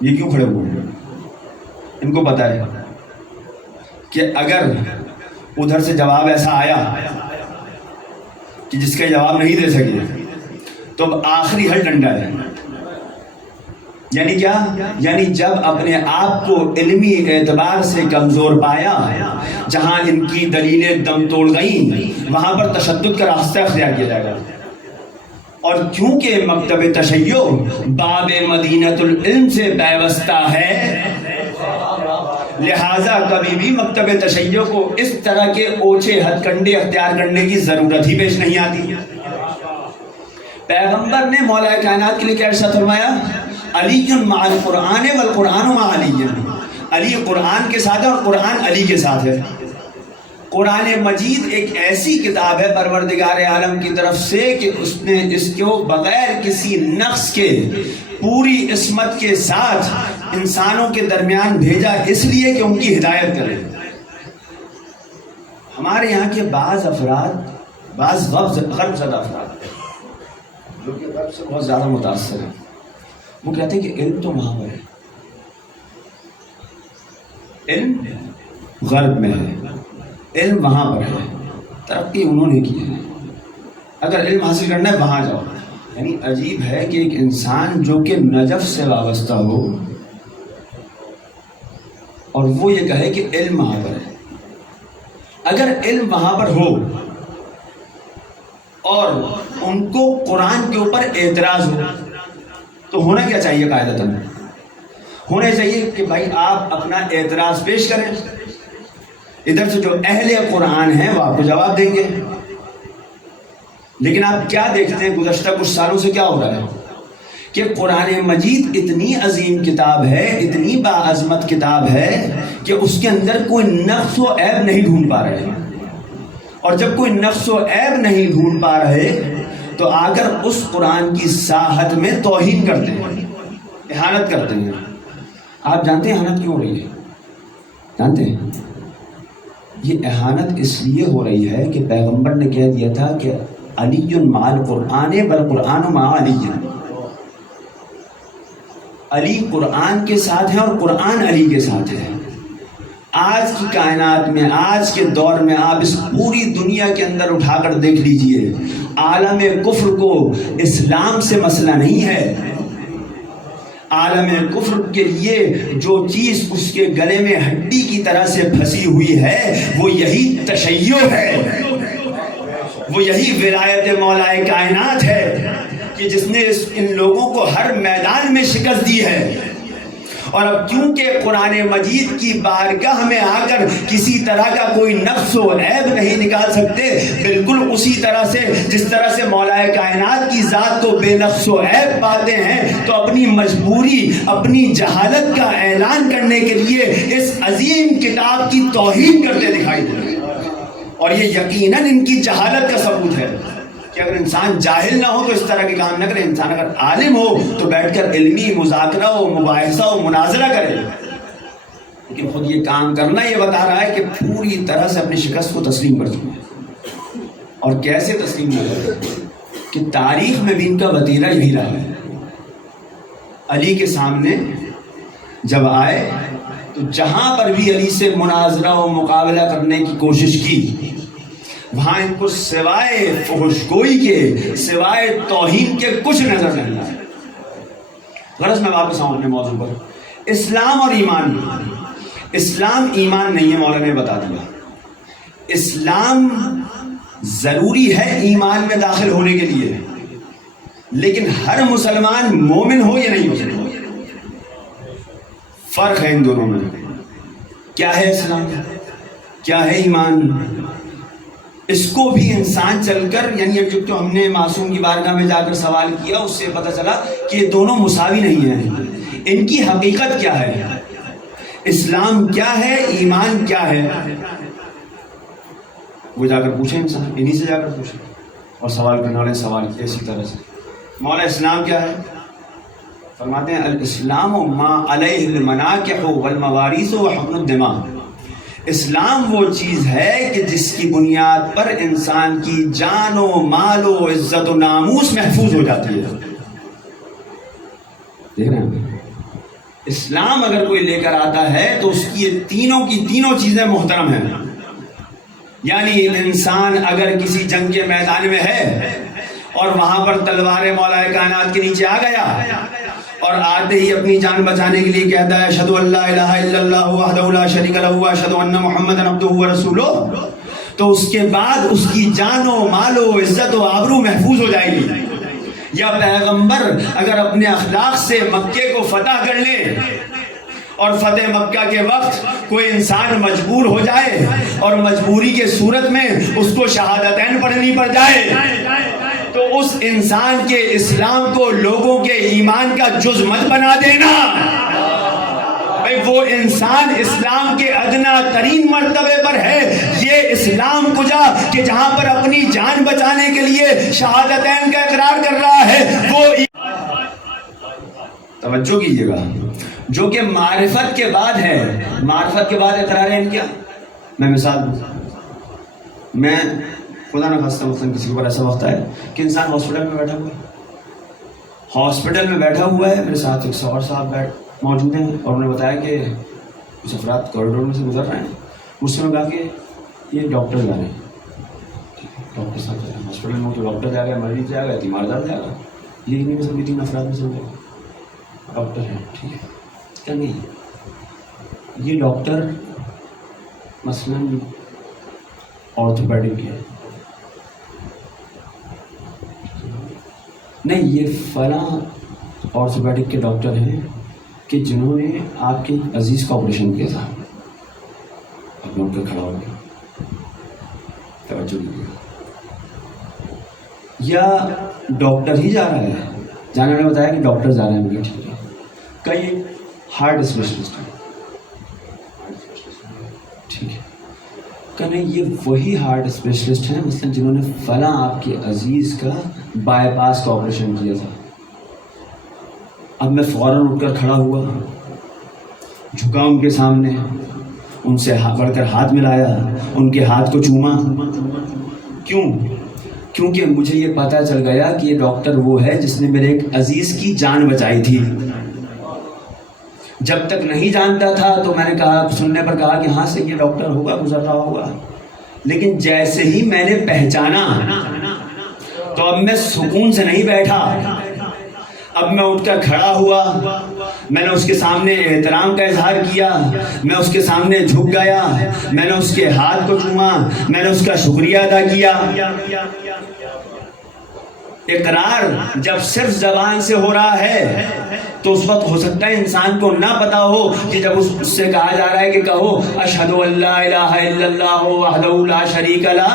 یہ کیوں کھڑے ہوئے ہیں؟ ان کو پتہ ہے کہ اگر ادھر سے جواب ایسا آیا کہ جس کا جواب نہیں دے سکے تو اب آخری حل ڈنڈا ہے۔ یعنی کیا؟ یعنی جب اپنے آپ کو علمی اعتبار سے کمزور پایا، جہاں ان کی دلیلیں دم توڑ گئیں، وہاں پر تشدد کا راستہ اختیار کیا جائے گا۔ اور چونکہ مکتب تشیع باب مدینۃ العلم سے پیوستہ ہے، لہٰذا کبھی بھی مکتب تشیع کو اس طرح کے اوچھے ہتھ کنڈے اختیار کرنے کی ضرورت ہی پیش نہیں آتی۔ پیغمبر نے مولا کائنات کے لیے کیا ارشاد فرمایا؟ علی مع القرآن والقرآن مع علی، علی قرآن کے ساتھ ہے اور قرآن علی کے ساتھ ہے۔ قرآن مجید ایک ایسی کتاب ہے پروردگار عالم کی طرف سے کہ اس نے اس کو بغیر کسی نقص کے پوری عصمت کے ساتھ انسانوں کے درمیان بھیجا، اس لیے کہ ان کی ہدایت کرے۔ ہمارے یہاں کے بعض افراد، بعض غرب زدہ افراد جو کہ غرب سے بہت زیادہ متاثر ہیں، وہ کہتے ہیں کہ علم تو وہاں پر ہے، علم غرب میں ہے، علم وہاں پر ہے، ترقی انہوں نے کی ہے، اگر علم حاصل کرنا ہے وہاں جاؤ۔ یعنی عجیب ہے کہ ایک انسان جو کہ نجف سے وابستہ ہو اور وہ یہ کہے کہ علم وہاں پر ہے۔ اگر علم وہاں پر ہو اور ان کو قرآن کے اوپر اعتراض ہو تو ہونا کیا چاہیے؟ قاعدتاً ہونا چاہیے کہ بھائی آپ اپنا اعتراض پیش کریں، ادھر سے جو اہل قرآن ہیں وہ آپ کو جواب دیں گے۔ لیکن آپ کیا دیکھتے ہیں گزشتہ کچھ سالوں سے کیا ہو رہا ہے کہ قرآن مجید اتنی عظیم کتاب ہے، اتنی باعظمت کتاب ہے کہ اس کے اندر کوئی نقص و عیب نہیں ڈھونڈ پا رہے، اور جب کوئی نقص و عیب نہیں ڈھونڈ پا رہے تو آ کر اس قرآن کی ساحت میں توہین کرتے ہیں، اہانت کرتے ہیں۔ آپ جانتے ہیں اہانت کیوں ہو رہی ہے؟ جانتے ہیں یہ اہانت اس لیے ہو رہی ہے کہ پیغمبر نے کہہ دیا تھا کہ علی مع القرآن والقرآن مع علی، علی قرآن کے ساتھ ہے اور قرآن علی کے ساتھ ہے۔ آج کی کائنات میں، آج کے دور میں آپ اس پوری دنیا کے اندر اٹھا کر دیکھ لیجئے، عالم کفر کو اسلام سے مسئلہ نہیں ہے۔ عالم کفر کے لیے جو چیز اس کے گلے میں ہڈی کی طرح سے پھنسی ہوئی ہے وہ یہی تشیع ہے، وہ یہی ولایت مولا کائنات ہے کہ جس نے ان لوگوں کو ہر میدان میں شکست دی ہے۔ اور اب کیونکہ قرآن مجید کی بارگاہ میں آ کر کسی طرح کا کوئی نقص و عیب نہیں نکال سکتے، بالکل اسی طرح سے جس طرح سے مولا کائنات کی ذات کو بے نقص و عیب پاتے ہیں، تو اپنی مجبوری، اپنی جہالت کا اعلان کرنے کے لیے اس عظیم کتاب کی توہین کرتے دکھائی دے رہے ہیں۔ اور یہ یقیناً ان کی جہالت کا ثبوت ہے کہ اگر انسان جاہل نہ ہو تو اس طرح کے کام نہ کرے، انسان اگر عالم ہو تو بیٹھ کر علمی مذاکرہ و مباحثہ و مناظرہ کرے۔ لیکن خود یہ کام کرنا یہ بتا رہا ہے کہ پوری طرح سے اپنی شکست کو تسلیم کر چکے ہیں۔ اور کیسے تسلیم نہ کرے کہ تاریخ میں بھی ان کا وتیرہ یہی رہا ہے۔ علی کے سامنے جب آئے تو جہاں پر بھی علی سے مناظرہ و مقابلہ کرنے کی کوشش کی، وہاں ان کو سوائے فحش گوئی کے، سوائے توہین کے کچھ نظر نہیں آیا۔ غرض میں واپس آؤں اپنے موضوع پر، اسلام اور ایمان۔ اسلام ایمان نہیں ہے، مولانا نے بتا دیا۔ اسلام ضروری ہے ایمان میں داخل ہونے کے لیے، لیکن ہر مسلمان مومن ہو یا نہیں ہو، فرق ہے ان دونوں میں۔ کیا ہے اسلام، کیا ہے ایمان، اس کو بھی انسان چل کر، یعنی اب جو ہم نے معصوم کی بارگاہ میں جا کر سوال کیا اس سے پتہ چلا کہ یہ دونوں مساوی نہیں ہیں، ان کی حقیقت کیا ہے، اسلام کیا ہے، ایمان کیا ہے، وہ جا کر پوچھیں انسان، انہی سے جا کر پوچھیں۔ اور سوال کرنے والے سوال کیا اسی طرح سے، مولا اسلام کیا ہے؟ فرماتے ہیں الاسلام ما علیہ المناکح والموارث وحقن الدماء، اسلام وہ چیز ہے کہ جس کی بنیاد پر انسان کی جان و مال و عزت و ناموس محفوظ ہو جاتی ہے۔ دیکھ رہے ہیں، اسلام اگر کوئی لے کر آتا ہے تو اس کی تینوں کی تینوں چیزیں محترم ہیں۔ یعنی انسان اگر کسی جنگ کے میدان میں ہے اور وہاں پر تلوار مولا کائنات کے نیچے آ گیا اور آتے ہی اپنی جان بچانے کے لیے کہتا ہے اشہدو ان لا الہ الا اللہ وحدہ لا شریک لہ واشہدو ان محمدا عبدہ ورسولہ، تو اس کے بعد اس کی جان و مال و عزت و آبرو محفوظ ہو جائے گی۔ یا پیغمبر اگر اپنے اخلاق سے مکے کو فتح کر لے اور فتح مکہ کے وقت کوئی انسان مجبور ہو جائے اور مجبوری کے صورت میں اس کو شہادتین پڑھنی پڑ جائے، تو اس انسان کے اسلام کو لوگوں کے ایمان کا جز مت بنا دینا۔ وہ انسان اسلام کے ادنا ترین مرتبے پر ہے۔ یہ اسلام کجا کہ جہاں پر اپنی جان بچانے کے لیے شہادتین کا اقرار کر رہا ہے، وہ توجہ کیجیے گا، جو کہ معرفت کے بعد ہے، معرفت کے بعد اقرار ہے کیا؟ میں مثال دوں، میں خدا نہ خواستہ مثلا کسی کے اوپر ایسا وقت ہے کہ انسان ہاسپٹل میں بیٹھا ہوا ہے، ہاسپٹل میں بیٹھا ہوا ہے، میرے ساتھ ایک سوار صاحب موجود ہیں اور انہوں نے بتایا کہ کچھ افراد کوریڈور میں سے گزر رہے ہیں، مجھ سے میں کہا کہ یہ ڈاکٹر جا رہے ہیں، ڈاکٹر صاحب جا رہے ہیں ہاسپٹل میں، تو ڈاکٹر جا گیا، مریض جا گیا، تیماردار جا گیا، یہ نہیں سب تین افراد میں سمجھے ڈاکٹر ہیں، ٹھیک ہے کیا نہیں، یہ ڈاکٹر مثلاً آرتھوپیڈک ہے، نہیں یہ فلاں آرتھوپیڈک کے ڈاکٹر ہیں کہ جنہوں نے آپ کے عزیز کا آپریشن کیا تھا، اب میں ان پہ کھڑا ہو گیا، توجہ دیجیے، یا ڈاکٹر ہی جا رہا ہے، جانے نے بتایا کہ ڈاکٹر جا رہے ہیں، مجھے ٹھیک ہے، کئی ہارٹ اسپیشلسٹ ہیں، ٹھیک ہے کہ نہیں، یہ وہی ہارٹ اسپیشلسٹ ہیں مثلا جنہوں نے فلاں آپ کے عزیز کا بائی پاس کا آپریشن کیا تھا۔ اب میں فوراً اٹھ کر کھڑا ہوا، جھکا ان کے سامنے، ان سے بڑھ کر ہاتھ ملایا، ان کے ہاتھ کو چوما، کیوں؟ کیونکہ مجھے یہ پتہ چل گیا کہ یہ ڈاکٹر وہ ہے جس نے میرے ایک عزیز کی جان بچائی تھی۔ جب تک نہیں جانتا تھا تو میں نے کہا، سننے پر کہا کہ ہاں سے یہ ڈاکٹر ہوگا، گزر رہا ہوگا، لیکن جیسے ہی میں نے پہچانا تو اب میں سکون سے نہیں بیٹھا، اب میں اٹھ کر کھڑا ہوا، میں نے اس کے سامنے احترام کا اظہار کیا، میں اس کے سامنے جھک گیا، میں نے اس کے ہاتھ کو چوما، میں نے اس کا شکریہ ادا کیا۔ اقرار جب صرف زبان سے ہو رہا ہے تو اس وقت ہو سکتا ہے انسان کو نہ پتا ہو کہ جب اس سے کہا جا رہا ہے کہ کہو اشہد ان لا الہ الا اللہ وحدہ لا شریک لہ،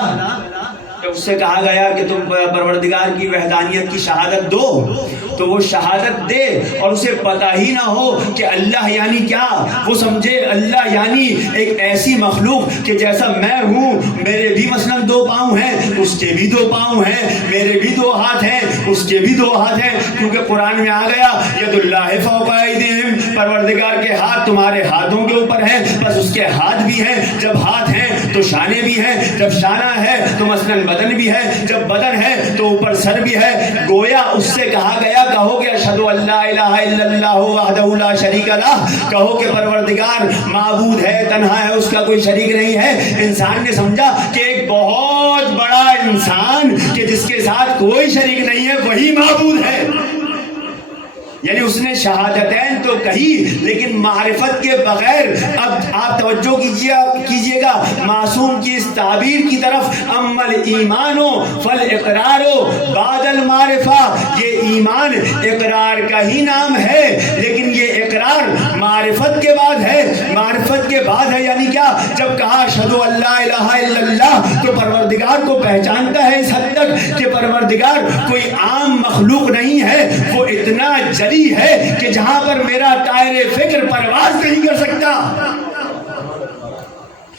جب اس سے کہا گیا کہ تم پروردگار کی وحدانیت کی شہادت دو، تو وہ شہادت دے اور اسے پتہ ہی نہ ہو کہ اللہ یعنی کیا، وہ سمجھے اللہ یعنی ایک ایسی مخلوق کہ جیسا میں ہوں، میرے بھی مثلا 2 پاؤں ہیں، اس کے بھی 2 پاؤں ہیں، میرے بھی 2 ہاتھ ہیں، اس کے بھی 2 ہاتھ ہیں، کیونکہ قرآن میں آ گیا ید اللہ فوق ایدیہم، پروردگار کے ہاتھ تمہارے ہاتھوں کے اوپر ہیں، بس اس کے ہاتھ بھی ہیں، جب ہاتھ ہیں تو شانے بھی ہیں، جب شانہ ہے تو مثلا بدن بھی ہے، جب بدن ہے تو اوپر سر بھی ہے۔ گویا اس سے کہا گیا کہو کہ اشہد ان لا الہ الا اللہ وحدہ لا شریک لہ، کہو کہ پروردگار معبود ہے، تنہا ہے، اس کا کوئی شریک نہیں ہے۔ انسان نے سمجھا کہ ایک بہت بڑا انسان کہ جس کے ساتھ کوئی شریک نہیں ہے وہی معبود ہے، یعنی اس نے شہادتین تو کہی لیکن معرفت کے بغیر. اب آپ توجہ کیجئے گا معصوم کی اس تعبیر کی طرف. اما الایمان فالاقرار بعد المعرفہ. یہ ایمان اقرار کا ہی نام ہے لیکن یہ اقرار معرفت کے بعد ہے. معرفت کے بعد ہے یعنی کیا؟ جب کہا اشہد ان لا الہ الا اللہ تو پروردگار کو پہچانتا ہے اس حد تک کہ پروردگار کوئی عام مخلوق نہیں ہے. وہ اتنا جلی ہے کہ جہاں پر میرا طائر فکر پرواز نہیں کر سکتا.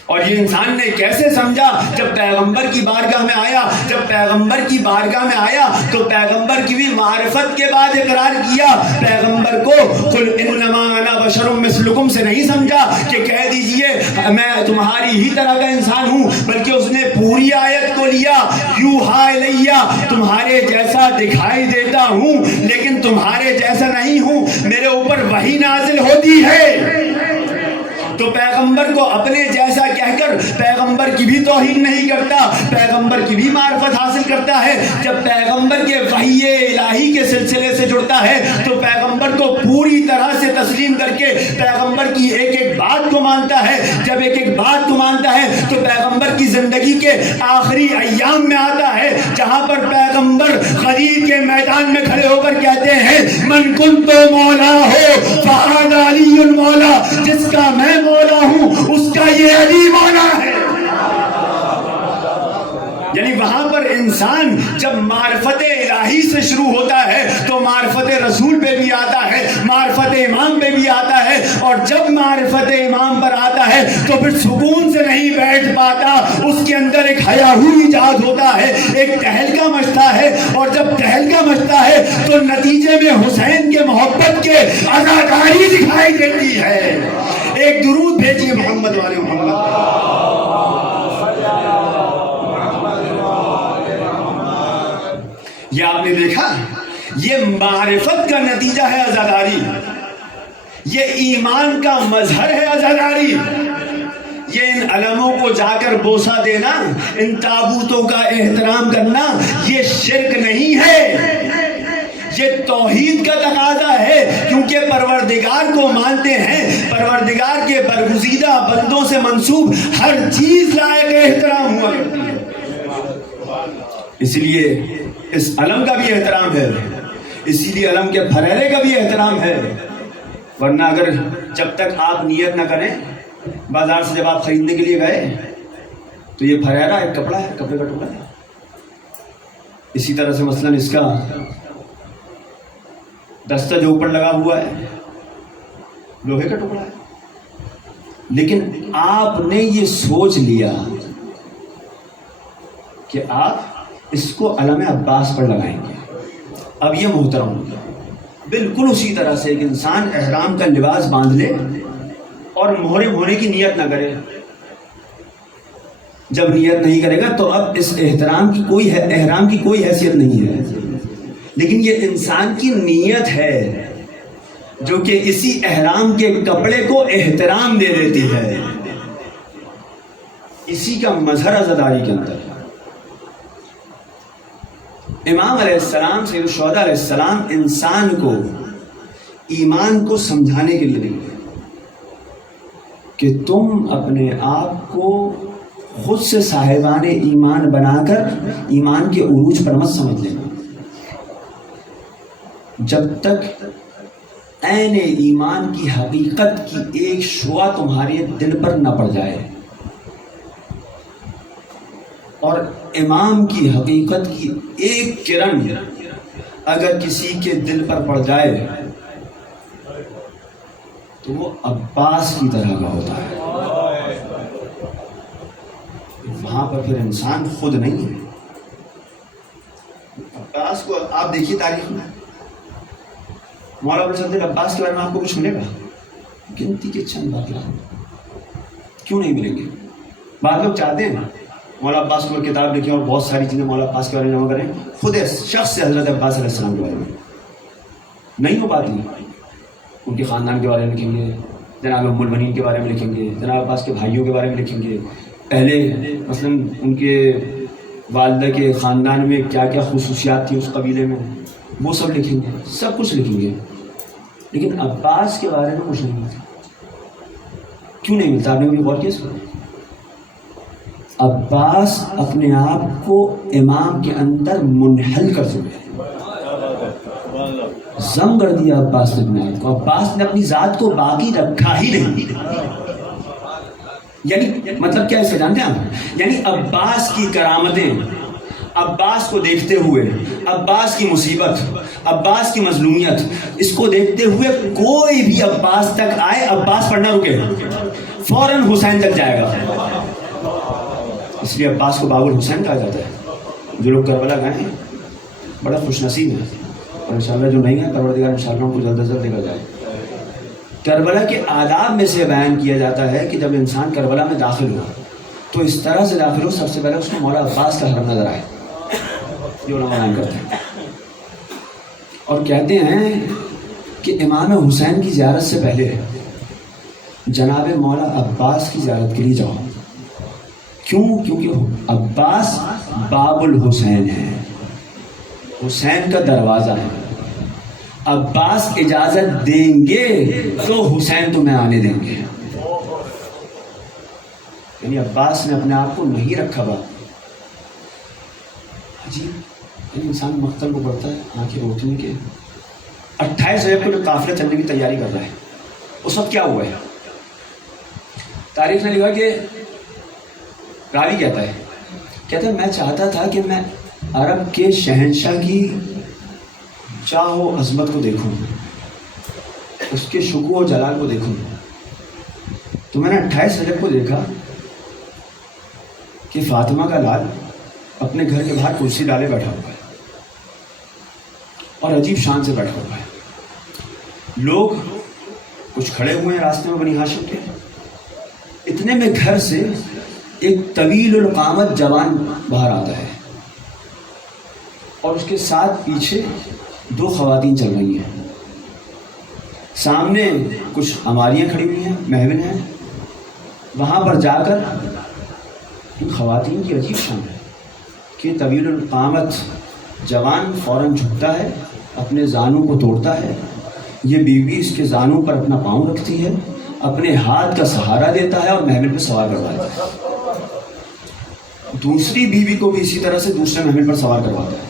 اور یہ انسان نے کیسے سمجھا؟ جب پیغمبر کی بارگاہ میں آیا. جب پیغمبر کی بارگاہ میں آیا تو پیغمبر کی بھی معرفت کے بعد اقرار کیا. پیغمبر کو قل انما انا بشر مثلکم سے نہیں سمجھا کہ کہہ دیجئے میں تمہاری ہی طرح کا انسان ہوں، بلکہ اس نے پوری آیت کو لیا. یوحا الیہ، تمہارے جیسا دکھائی دیتا ہوں لیکن تمہارے جیسا نہیں ہوں. میرے اوپر وحی نازل ہوتی ہے. تو پیغمبر کو اپنے جیسا کہہ کر پیغمبر کی بھی توہین نہیں کرتا، پیغمبر کی بھی معرفت حاصل کرتا ہے. جب پیغمبر کے وحی الہی کے سلسلے سے جڑتا ہے تو پیغمبر کو پوری طرح سے تسلیم کر کے پیغمبر کی ایک ایک بات کو مانتا ہے. جب ایک ایک بات کو مانتا ہے تو پیغمبر کی زندگی کے آخری ایام میں آتا ہے جہاں پر پیغمبر غدیر کے میدان میں کھڑے ہو کر کہتے ہیں من کنت مولا ہو فہذا علی مولا. جس کا میں مولا ہوں اس کا یہ علی مولا ہے. یعنی وہاں پر انسان جب معرفت الہی سے شروع ہوتا ہے تو معرفت رسول پہ بھی آتا ہے، معرفت امام پہ بھی آتا ہے. اور جب معرفت امام پر آتا ہے تو پھر سکون سے نہیں بیٹھ پاتا. اس کے اندر ایک ہیاہو ایجاد ہوتا ہے، ایک تہلکہ مچتا ہے. اور جب تہلکہ مچتا ہے تو نتیجے میں حسین کے محبت کے اداکاری دکھائی دیتی ہے. ایک درود بھیجیے محمد والے محمد. یہ آپ نے دیکھا، یہ معرفت کا نتیجہ ہے عزاداری. یہ ایمان کا مظہر ہے عزاداری. یہ ان علموں کو جا کر بوسہ دینا، ان تابوتوں کا احترام کرنا یہ شرک نہیں ہے، یہ توحید کا تقاضا ہے. کیونکہ پروردگار کو مانتے ہیں، پروردگار کے برگزیدہ بندوں سے منسوب ہر چیز لائق احترام ہوا کرتی ہے. اس لیے اس علم کا بھی احترام ہے، اسی لیے علم کے پھریرے کا بھی احترام ہے. ورنہ اگر جب تک آپ نیت نہ کریں، بازار سے جب آپ خریدنے کے لیے گئے تو یہ پھریرا ایک کپڑا ہے، کپڑے کا ٹکڑا ہے. اسی طرح سے مثلاً اس کا دستہ جو اوپر لگا ہوا ہے لوہے کا ٹکڑا ہے. لیکن آپ نے یہ سوچ لیا کہ آپ اس کو علم عباس پر لگائیں گے، اب یہ محترم ہو گیا. بالکل اسی طرح سے ایک انسان احرام کا لباس باندھ لے اور محرم ہونے کی نیت نہ کرے. جب نیت نہیں کرے گا تو اب اس احرام کی کوئی حیثیت نہیں ہے. لیکن یہ انسان کی نیت ہے جو کہ اسی احرام کے کپڑے کو احترام دے دیتی ہے. اسی کا مظہر عزاداری کے اندر. امام علیہ السلام سید الشہداء علیہ السلام انسان کو ایمان کو سمجھانے کے لیے نہیں کہ تم اپنے آپ کو خود سے صاحبان ایمان بنا کر ایمان کے عروج پر مت سمجھ لینا. جب تک عین ایمان کی حقیقت کی ایک شعاع تمہارے دل پر نہ پڑ جائے اور امام کی حقیقت کی ایک کرن اگر کسی کے دل پر پڑ جائے تو وہ عباس کی طرح کا ہوتا ہے. وہاں پر پھر انسان خود نہیں ہے. عباس کو آپ دیکھیے تاریخ میں مولانا ابوالفضل عباس کے بارے میں آپ کو کچھ ملے گا؟ گنتی کے چند واقعات. کیوں نہیں ملیں گے؟ بعض لوگ چاہتے ہیں مولانا عباس کو کتاب لکھیں اور بہت ساری چیزیں مولانا عباس کے بارے میں جمع کریں. خود شخص سے حضرت عباس علیہ السلام کے بارے میں نہیں ہو پاتی. ان کے خاندان کے بارے میں لکھیں گے، جناب ام المؤمنین کے بارے میں لکھیں گے، جناب عباس کے بھائیوں کے بارے میں لکھیں گے، پہلے مثلا ان کے والدہ کے خاندان میں کیا کیا خصوصیات تھیں اس قبیلے میں، وہ سب لکھیں گے، سب کچھ لکھیں گے. لیکن عباس کے بارے میں کچھ نہیں ملتا. کیوں نہیں ملتا؟ آپ نے کبھی غور کیا اس پر؟ عباس اپنے آپ کو امام کے اندر منحل کر چکے ہیں، ضم کر دیا عباس نے اپنے آپ کو. عباس نے اپنی ذات کو باقی رکھا ہی نہیں. یعنی مطلب کیا اس کا جانتے ہیں آپ؟ یعنی عباس کی کرامتیں، عباس کو دیکھتے ہوئے، عباس کی مصیبت، عباس کی مظلومیت، اس کو دیکھتے ہوئے کوئی بھی عباس تک آئے، عباس پر نہ رکے، فوراً حسین تک جائے گا. اس لیے عباس کو باب الحسین کہا جاتا ہے. جو لوگ کربلا گئے ہیں بڑا خوش نصیب ہیں، اور انشاءاللہ جو نہیں ہے پروردگار انشاءاللہ ان کو جلد از جلد لے کر جائے. کربلا کے آداب میں سے بیان کیا جاتا ہے کہ جب انسان کربلا میں داخل ہو تو اس طرح سے داخل ہو سب سے پہلے اس کو مولا عباس کا حرم نظر آئے، جو علماء بیان کرتے ہیں. اور کہتے ہیں کہ امام حسین کی زیارت سے پہلے جناب مولا عباس کی زیارت کے لیے جاؤ. کیوں؟ کیونکہ عباس باب الحسین ہے، حسین کا دروازہ ہے. عباس اجازت دیں گے تو حسین تمہیں آنے دیں گے. یعنی عباس نے اپنے آپ کو نہیں رکھا با. عجیب، انسان مقتل کو پڑھتا ہے آنکھیں روشنی کے. 28 رجب کو جو قافلہ چلنے کی تیاری کر رہا ہے اس وقت کیا ہوا ہے؟ تاریخ نے لکھا کہ راوی کہتا ہے میں چاہتا تھا کہ میں عرب کے شہنشاہ کی چاہ و عظمت کو دیکھوں، اس کے شکوہ و جلال کو دیکھوں. تو میں نے 28 رجب کو دیکھا کہ فاطمہ کا لال اپنے گھر کے باہر کرسی ڈالے بیٹھا ہوا ہے اور عجیب شان سے بیٹھا ہوا ہے. لوگ کچھ کھڑے ہوئے ہیں راستے میں بنی ہاشم کے. اتنے میں گھر سے ایک طویل القامت جوان باہر آتا ہے اور اس کے ساتھ پیچھے 2 خواتین چل رہی ہیں. سامنے کچھ ہماریاں کھڑی ہوئی ہیں، محفل ہیں. وہاں پر جا کر ان خواتین کی عجیب شان ہے کہ طویل القامت جوان فوراً جھکتا ہے، اپنے زانوں کو توڑتا ہے. یہ بیوی اس کے زانوں پر اپنا پاؤں رکھتی ہے، اپنے ہاتھ کا سہارا دیتا ہے اور محفل پہ سوار کرواتا ہے. دوسری بیوی کو بھی اسی طرح سے دوسرے محفل پر سوار کرواتا ہے.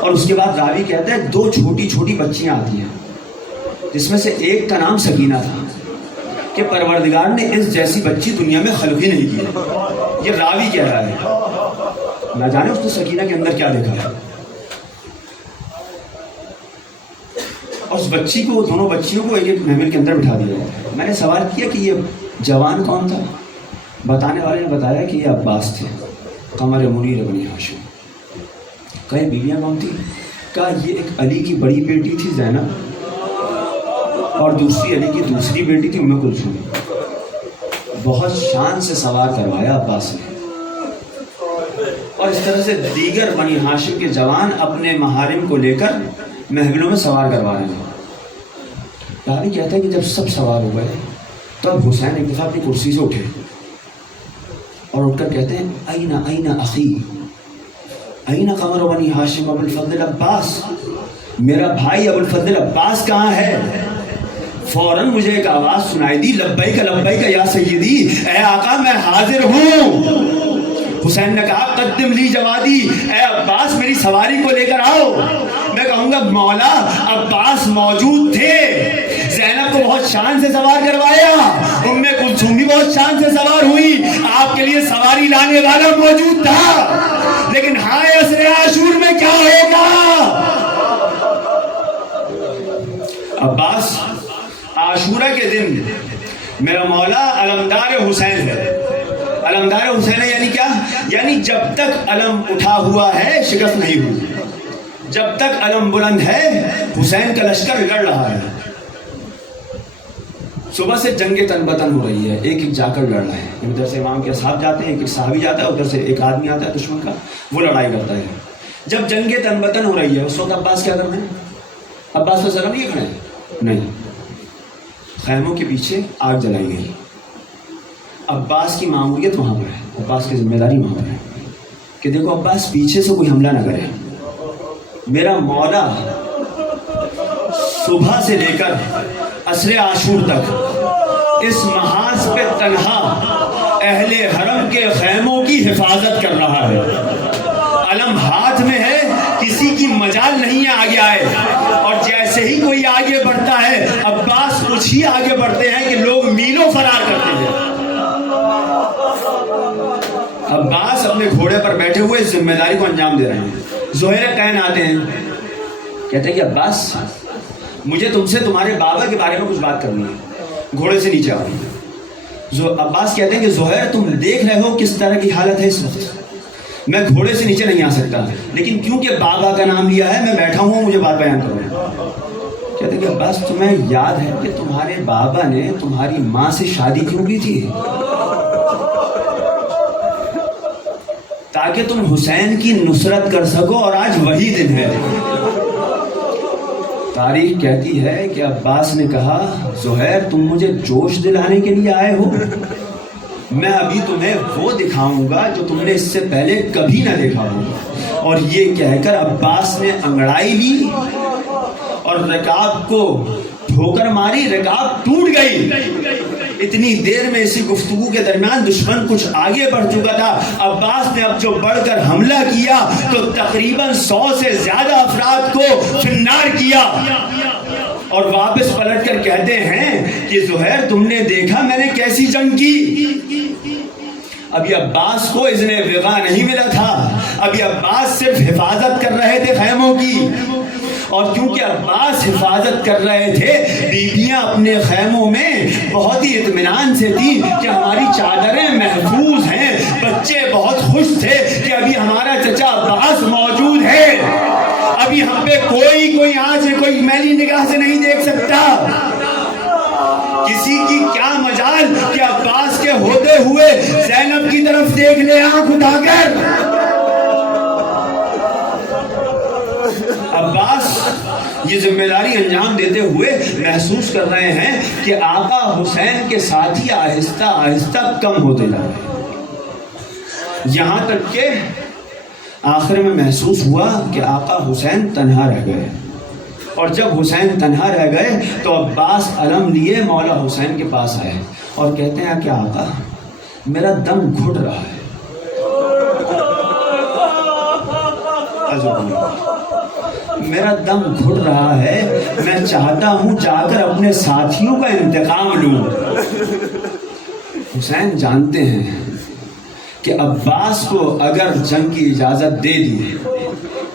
اور اس کے بعد راوی کہتا ہے 2 چھوٹی چھوٹی بچیاں آتی ہیں جس میں سے ایک کا نام سکینہ تھا کہ پروردگار نے اس جیسی بچی دنیا میں خلق ہی نہیں کی. یہ راوی کہہ رہا ہے، نہ جانے اس نے سکینہ کے اندر کیا دیکھا ہے. اور اس بچی کو، دونوں بچیوں کو ایک محفل کے اندر بٹھا دیا جاتا ہے. میں نے سوال کیا کہ یہ جوان کون تھا؟ بتانے والے نے بتایا کہ یہ عباس تھے، قمر منیر بنی ہاشم. کہیں بیویاں کون تھی؟ کہا یہ ایک علی کی بڑی بیٹی تھی زینب، اور دوسری علی کی دوسری بیٹی تھی ام کلثوم. بہت شان سے سوار کروایا عباس نے. اور اس طرح سے دیگر بنی ہاشم کے جوان اپنے محارم کو لے کر محفلوں میں سوار کروا رہے ہیں. راوی کہتا ہے کہ جب سب سوار ہو گئے تب حسین ایک دفعہ اپنی کرسی سے اٹھے اور اٹھ کر کہتے ہیں این اخی، این قمر بنی ہاشم ابو الفضل عباس، میرا بھائی ابو الفضل عباس کہاں ہے؟ فوراً مجھے ایک آواز سنائی دی، لبیک لبیک یا سیدی، اے آقا میں حاضر ہوں. حسین نے کہا قدم لی جوادی، اے عباس میری سواری کو لے کر آؤ. میں کہوں گا مولا عباس موجود تھے، زینب کو بہت شان سے سوار کروایا، ام کلثوم بھی بہت شان سے سوار ہوئی، آپ کے لیے سواری لانے والا موجود تھا. لیکن ہائے عصر عاشور میں کیا ہوگا؟ عباس عاشورہ کے دن میرا مولا علمدار حسین ہے. علمدار حسین ہے یعنی کیا؟ یعنی جب تک علم اٹھا ہوا ہے شکست نہیں ہوئی، جب تک علم بلند ہے حسین کا لشکر لڑ رہا ہے. صبح سے جنگ تن بتن ہو رہی ہے، ایک ایک جا کر لڑ رہے ہیں. ادھر سے امام کے اصحاب جاتے ہیں، ایک صحابی جاتا ہے، ادھر سے ایک آدمی آتا ہے دشمن کا، وہ لڑائی کرتا ہے. جب جنگ تن بتن ہو رہی ہے اس وقت عباس کیا کر رہے ہیں؟ عباس تو ذرا نہیں کھڑے ہیں، نہیں، خیموں کے پیچھے آگ جلائی گئی. عباس کی معمولیت وہاں پر ہے، عباس کی ذمہ داری وہاں پر ہے کہ دیکھو عباس پیچھے سے کوئی حملہ نہ کرے. میرا مولا صبح سے لے کر عصر عاشور تک اس محاذ پہ تنہا اہل حرم کے خیموں کی حفاظت کر رہا ہے. علم ہاتھ میں ہے, کسی کی مجال نہیں ہے آگے آئے, اور جیسے ہی کوئی آگے بڑھتا ہے عباس کچھ ہی آگے بڑھتے ہیں کہ لوگ میلوں فرار کرتے ہیں. عباس اپنے گھوڑے پر بیٹھے ہوئے اس ذمہ داری کو انجام دے رہے ہیں. زہیر قین آتے ہیں, کہتے ہیں کہ عباس مجھے تم سے تمہارے بابا کے بارے میں کچھ بات کرنی ہے. گھوڑے سے نیچے آؤ. عباس کہتے ہیں کہ زہیر تم دیکھ رہے ہو کس طرح کی حالت ہے اس وقت, میں گھوڑے سے نیچے نہیں آ سکتا, لیکن کیونکہ بابا کا نام لیا ہے میں بیٹھا ہوں, مجھے بات بیان کرو. کہتے ہیں کہ عباس تمہیں یاد ہے کہ تمہارے بابا نے تمہاری ماں سے شادی کیوں کی تھی؟ تاکہ تم حسین کی نصرت کر سکو, اور آج وہی دن ہے. تاریخ کہتی ہے کہ عباس نے کہا زہیر تم مجھے جوش دلانے کے لیے آئے ہو, میں ابھی تمہیں وہ دکھاؤں گا جو تم نے اس سے پہلے کبھی نہ دیکھا ہوگا. اور یہ کہہ کر عباس نے انگڑائی لی اور رکاب کو ٹھوکر ماری, رکاب ٹوٹ گئی. اتنی دیر میں اسی گفتگو کے درمیان دشمن کچھ آگے بڑھ چکا تھا. عباس نے اب جو بڑھ کر حملہ کیا تو تقریباً 100 سے زیادہ افراد کو فنار کیا, اور واپس پلٹ کر کہتے ہیں کہ زہیر تم نے دیکھا میں نے کیسی جنگ کی. ابھی عباس کو اذن وغا نہیں ملا تھا, ابھی عباس صرف حفاظت کر رہے تھے خیموں کی, اور کیونکہ عباس حفاظت کر رہے تھے بیویاں اپنے خیموں میں بہت ہی اطمینان سے تھی کہ ہماری چادریں محفوظ ہیں. بچے بہت خوش تھے کہ ابھی ہمارا چچا عباس موجود ہے, ابھی ہم پہ کوئی آنچ کوئی میلی نگاہ سے نہیں دیکھ سکتا. کسی کی کیا مجال کہ عباس کے ہوتے ہوئے زینب کی طرف دیکھ لے آنکھ اٹھا کر. عباس یہ ذمہ داری انجام دیتے ہوئے محسوس کر رہے ہیں کہ آقا حسین کے ساتھی آہستہ آہستہ کم ہوتے جا رہے ہیں, یہاں تک کہ آخر میں محسوس ہوا کہ آقا حسین تنہا رہ گئے. اور جب حسین تنہا رہ گئے تو عباس علم لیے مولا حسین کے پاس آئے اور کہتے ہیں کہ آقا میرا دم گھٹ رہا ہے. میرا دم گھٹ رہا ہے, میں چاہتا ہوں جا کر اپنے ساتھیوں کا انتقام لوں. حسین جانتے ہیں کہ عباس کو اگر جنگ کی اجازت دے دی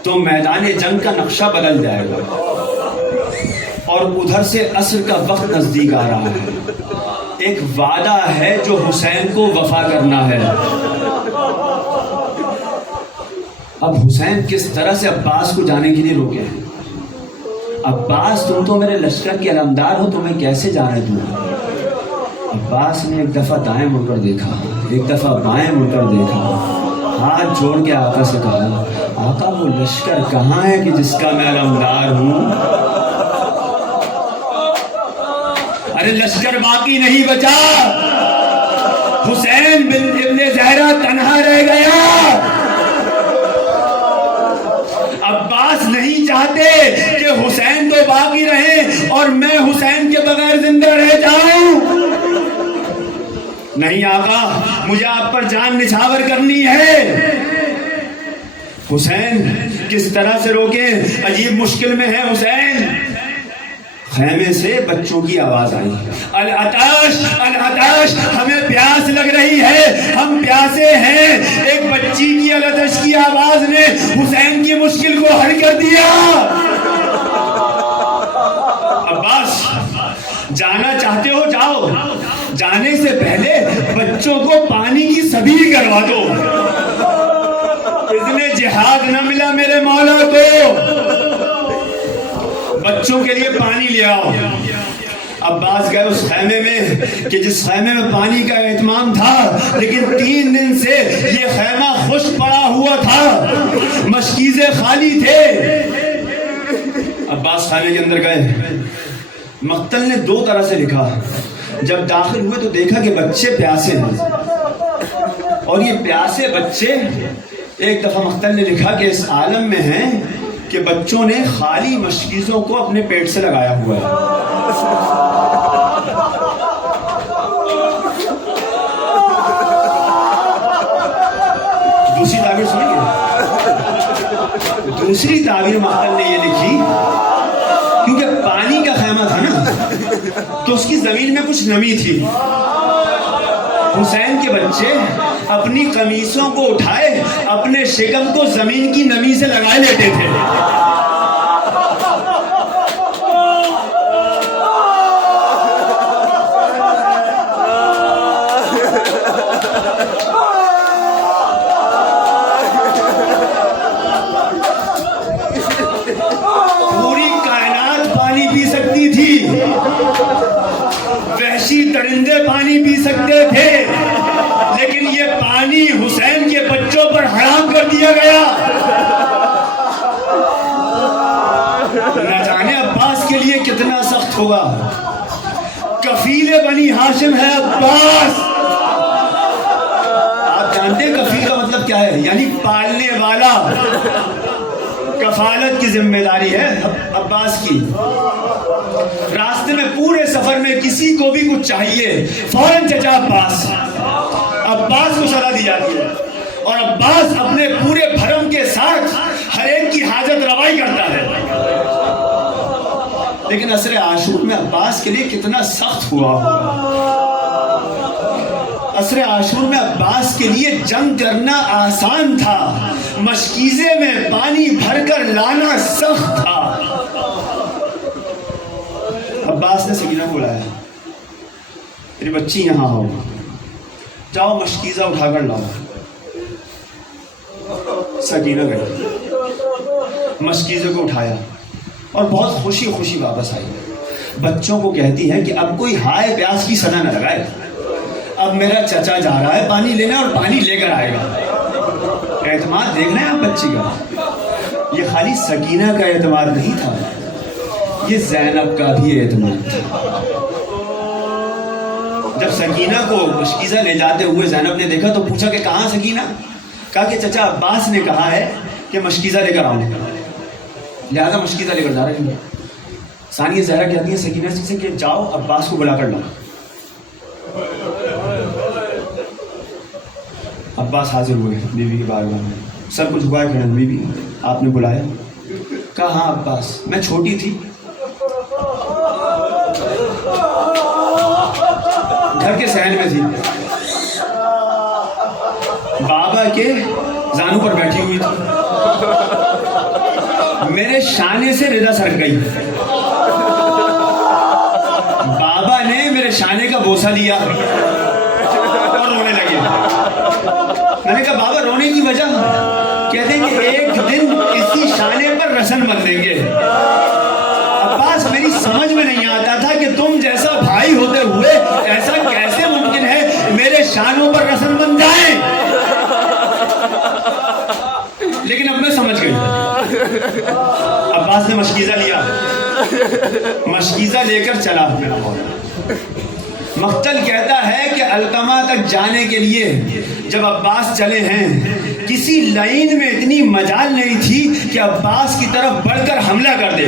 تو میدان جنگ کا نقشہ بدل جائے گا, اور ادھر سے عصر کا وقت نزدیک آ رہا ہے. ایک وعدہ ہے جو حسین کو وفا کرنا ہے. اب حسین کس طرح سے عباس کو جانے کے لیے روکے ہیں. عباس تم تو میرے لشکر کے علمدار ہو, تمہیں کیسے جانے دوں. عباس نے ایک دفعہ دائیں مڑ کر دیکھا, ایک دفعہ بائیں مڑ کر دیکھا, ہاتھ جوڑ کے آقا سے کہا آقا وہ لشکر کہاں ہے کہ جس کا میں علمدار ہوں. ارے لشکر باقی نہیں بچا, حسین بن ابن زہرا تنہا رہ گیا. عباس نہیں چاہتے کہ حسین تو باقی رہے اور میں حسین کے بغیر زندہ رہ جاؤں. نہیں آقا, مجھے آپ پر جان نچھاور کرنی ہے. حسین کس طرح سے روکے, عجیب مشکل میں ہے حسین. خیمے سے بچوں کی آواز آئی, العطش العطش, ہمیں پیاس لگ رہی ہے, ہم پیاسے ہیں. ایک بچی کی العطش کی آواز نے حسین کی مشکل کو حل کر دیا. عباس جانا چاہتے ہو جاؤ, جانے سے پہلے بچوں کو پانی کی سبیل کروا دو. اتنے جہاد نہ ملا میرے مولا کو, بچوں کے لیے پانی لے آؤ. عباس گئے اس خیمے میں کہ جس خیمے میں پانی کا اہتمام تھا, لیکن 3 دن سے یہ خیمہ خشک پڑا ہوا تھا, مشکیزیں خالی تھے. عباس خیمے کے اندر گئے. مقتل نے 2 طرح سے لکھا. جب داخل ہوئے تو دیکھا کہ بچے پیاسے ہیں, اور یہ پیاسے بچے ایک دفعہ مقتل نے لکھا کہ اس عالم میں ہیں کہ کہ بچوں نے خالی مشکیزوں کو اپنے پیٹ سے لگایا ہوا ہے. دوسری تعبیر سنیے. دوسری تعبیر مقتل نے یہ لکھی کیونکہ پانی کا خیمہ تھا نا تو اس کی زمین میں کچھ نمی تھی. حسین کے بچے اپنی قمیصوں کو اٹھائے اپنے شکم کو زمین کی نمی سے لگائے لیتے تھے. پوری کائنات پانی پی سکتی تھی, وحشی درندے پانی پی سکتے تھے, لیکن یہ پانی حسین کے بچوں پر حرام کر دیا گیا. نہ جانے عباس کے لیے کتنا سخت ہوگا. کفیل بنی ہاشم ہے عباس. آپ جانتے ہیں کفیل کا مطلب کیا ہے؟ یعنی پالنے والا. کفالت کی ذمہ داری ہے عباس کی. راستے میں پورے سفر میں کسی کو بھی کچھ چاہیے فوراً چچا عباس کو صلاح دی جاتی ہے, اور عباس اپنے پورے بھرم کے ساتھ ہر ایک کی حاجت روائی کرتا ہے. لیکن عصر عاشور میں عباس کے لیے کتنا سخت ہوا ہوگا. عصر عاشور میں عباس کے لیے جنگ کرنا آسان تھا, مشکیزے میں پانی بھر کر لانا سخت تھا. عباس نے سکینہ کو بلایا, میری بچی یہاں ہو, جاؤ مشکیزہ اٹھا کر لاؤ. سکینہ گئی, مشکیزے کو اٹھایا اور بہت خوشی خوشی واپس آئی. بچوں کو کہتی ہے کہ اب کوئی ہائے پیاس کی صدا نہ لگائے, اب میرا چچا جا رہا ہے پانی لینے اور پانی لے کر آئے گا. اعتماد دیکھ رہے ہیں آپ بچی کا. یہ خالی سکینہ کا اعتماد نہیں تھا, یہ زینب کا بھی اعتماد تھا. جب سکینہ کو مشکیزہ لے جاتے ہوئے زینب نے دیکھا تو پوچھا کہ کہاں سکینہ؟ کہا کہ چچا عباس نے کہا ہے کہ مشکیزہ لے کر آؤں, لہذا مشکیزہ لے کر جا رہے ہیں. ثانیہ زہرا کہتی ہے سکینہ سے کہ جاؤ عباس کو بلا کر لاؤ. عباس حاضر ہوئے بیوی کے بارگاہ میں, سب کچھ ہوا ہے کھڑے. بیوی آپ نے بلایا؟ کہا ہاں عباس, میں چھوٹی تھی, گھر کے صحن میں تھی, بابا کے زانوں پر بیٹھی ہوئی تھی, میرے شانے سے ردا سرک گئی. بابا نے میرے شانے کا بوسہ لیا اور رونے لگے. میں نے کہا بابا رونے کی وجہ؟ کہتے ہیں کہ ایک دن اسی شانے پر رسن بن دیں گے. عباس میری سمجھ میں نہیں آتا تھا کہ تم جیسا بھائی ہوتے ہوئے ایسا کیسے ممکن ہے میرے شانوں پر رسن بن جائیں, لیکن اب میں سمجھ گئی. عباس نے مشکیزہ لیا, مشکیزہ لے کر چلا. مقتل کہتا ہے کہ القمہ تک جانے کے لیے جب عباس چلے ہیں, کسی لائن میں اتنی مجال نہیں تھی کہ عباس کی طرف بڑھ کر حملہ کر دے.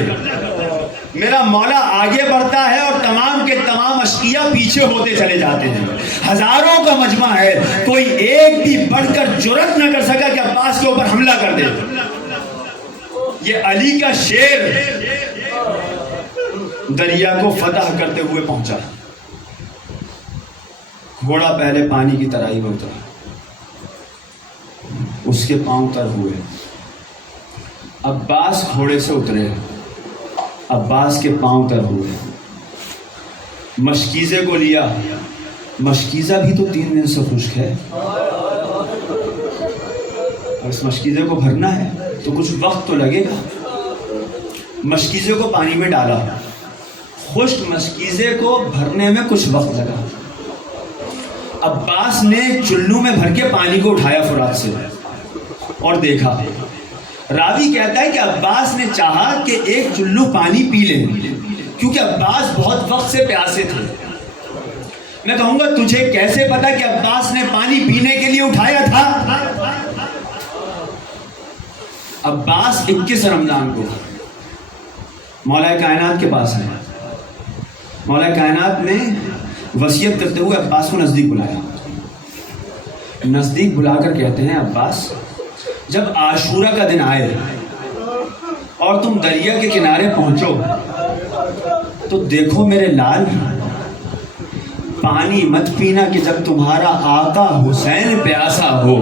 میرا مولا آگے بڑھتا ہے اور تمام کے تمام اشقیاء پیچھے ہوتے چلے جاتے ہیں. ہزاروں کا مجمع ہے, کوئی ایک بھی بڑھ کر جرأت نہ کر سکا کہ عباس کے اوپر حملہ کر دے. یہ علی کا شیر دریا کو فتح کرتے ہوئے پہنچا. گھوڑا پہلے پانی کی ترائی میں اترا, اس کے پاؤں تر ہوئے. عباس گھوڑے سے اترے, عباس کے پاؤں تر ہوئے. مشکیزے کو لیا, مشکیزہ بھی تو 3 دن سے خشک ہے, اور اس مشکیزے کو بھرنا ہے تو کچھ وقت تو لگے گا. مشکیزے کو پانی میں ڈالا, خشک مشکیزے کو بھرنے میں کچھ وقت لگا. عباس نے چلو میں بھر کے پانی کو اٹھایا فرات سے اور دیکھا. راوی کہتا ہے کہ عباس نے چاہا کہ ایک چلو پانی پی لیں, کیونکہ عباس بہت وقت سے پیاسے تھے. میں کہوں گا تجھے کیسے پتا کہ عباس نے پانی پینے کے لیے اٹھایا تھا؟ عباس 21 رمضان کو مولا کائنات کے پاس آیا. مولا کائنات نے وصیت کرتے ہوئے عباس کو نزدیک بلایا. نزدیک بلا کر کہتے ہیں عباس جب عاشورہ کا دن آئے اور تم دریا کے کنارے پہنچو تو دیکھو میرے لال پانی مت پینا کہ جب تمہارا آقا حسین پیاسا ہو.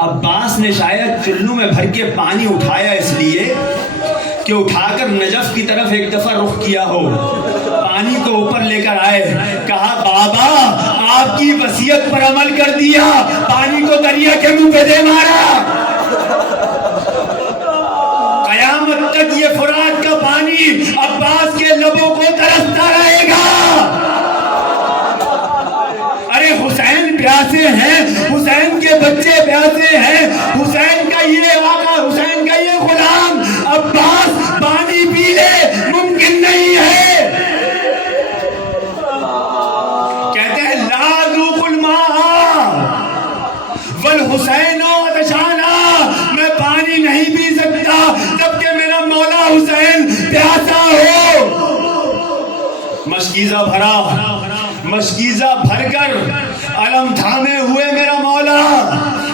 عباس نے شاید چلو میں بھر کے پانی اٹھایا اس لیے کہ اٹھا کر نجف کی طرف ایک دفعہ رخ کیا ہو, پانی کو اوپر لے کر آئے, کہا بابا آپ کی وصیت پر عمل کر دیا, پانی کو دریا کے منہ پہ دے مارا. قیامت تک یہ فرات کا پانی عباس کے لبوں کو ترستا رہے گا. ارے حسین پیاسے ہیں, حسین کے بچے پیاسے ہیں, حسین کا یہ آقا, حسین کا یہ غلام عباس پانی پی لے, ممکن نہیں ہے. کہتے ہیں لا ذوق الماء والحسین عطشانا, میں پانی نہیں پی سکتا جب کہ میرا مولا حسین پیاسا ہو. مشکیزہ بھر کر علم تھامے ہوئے میرا مولا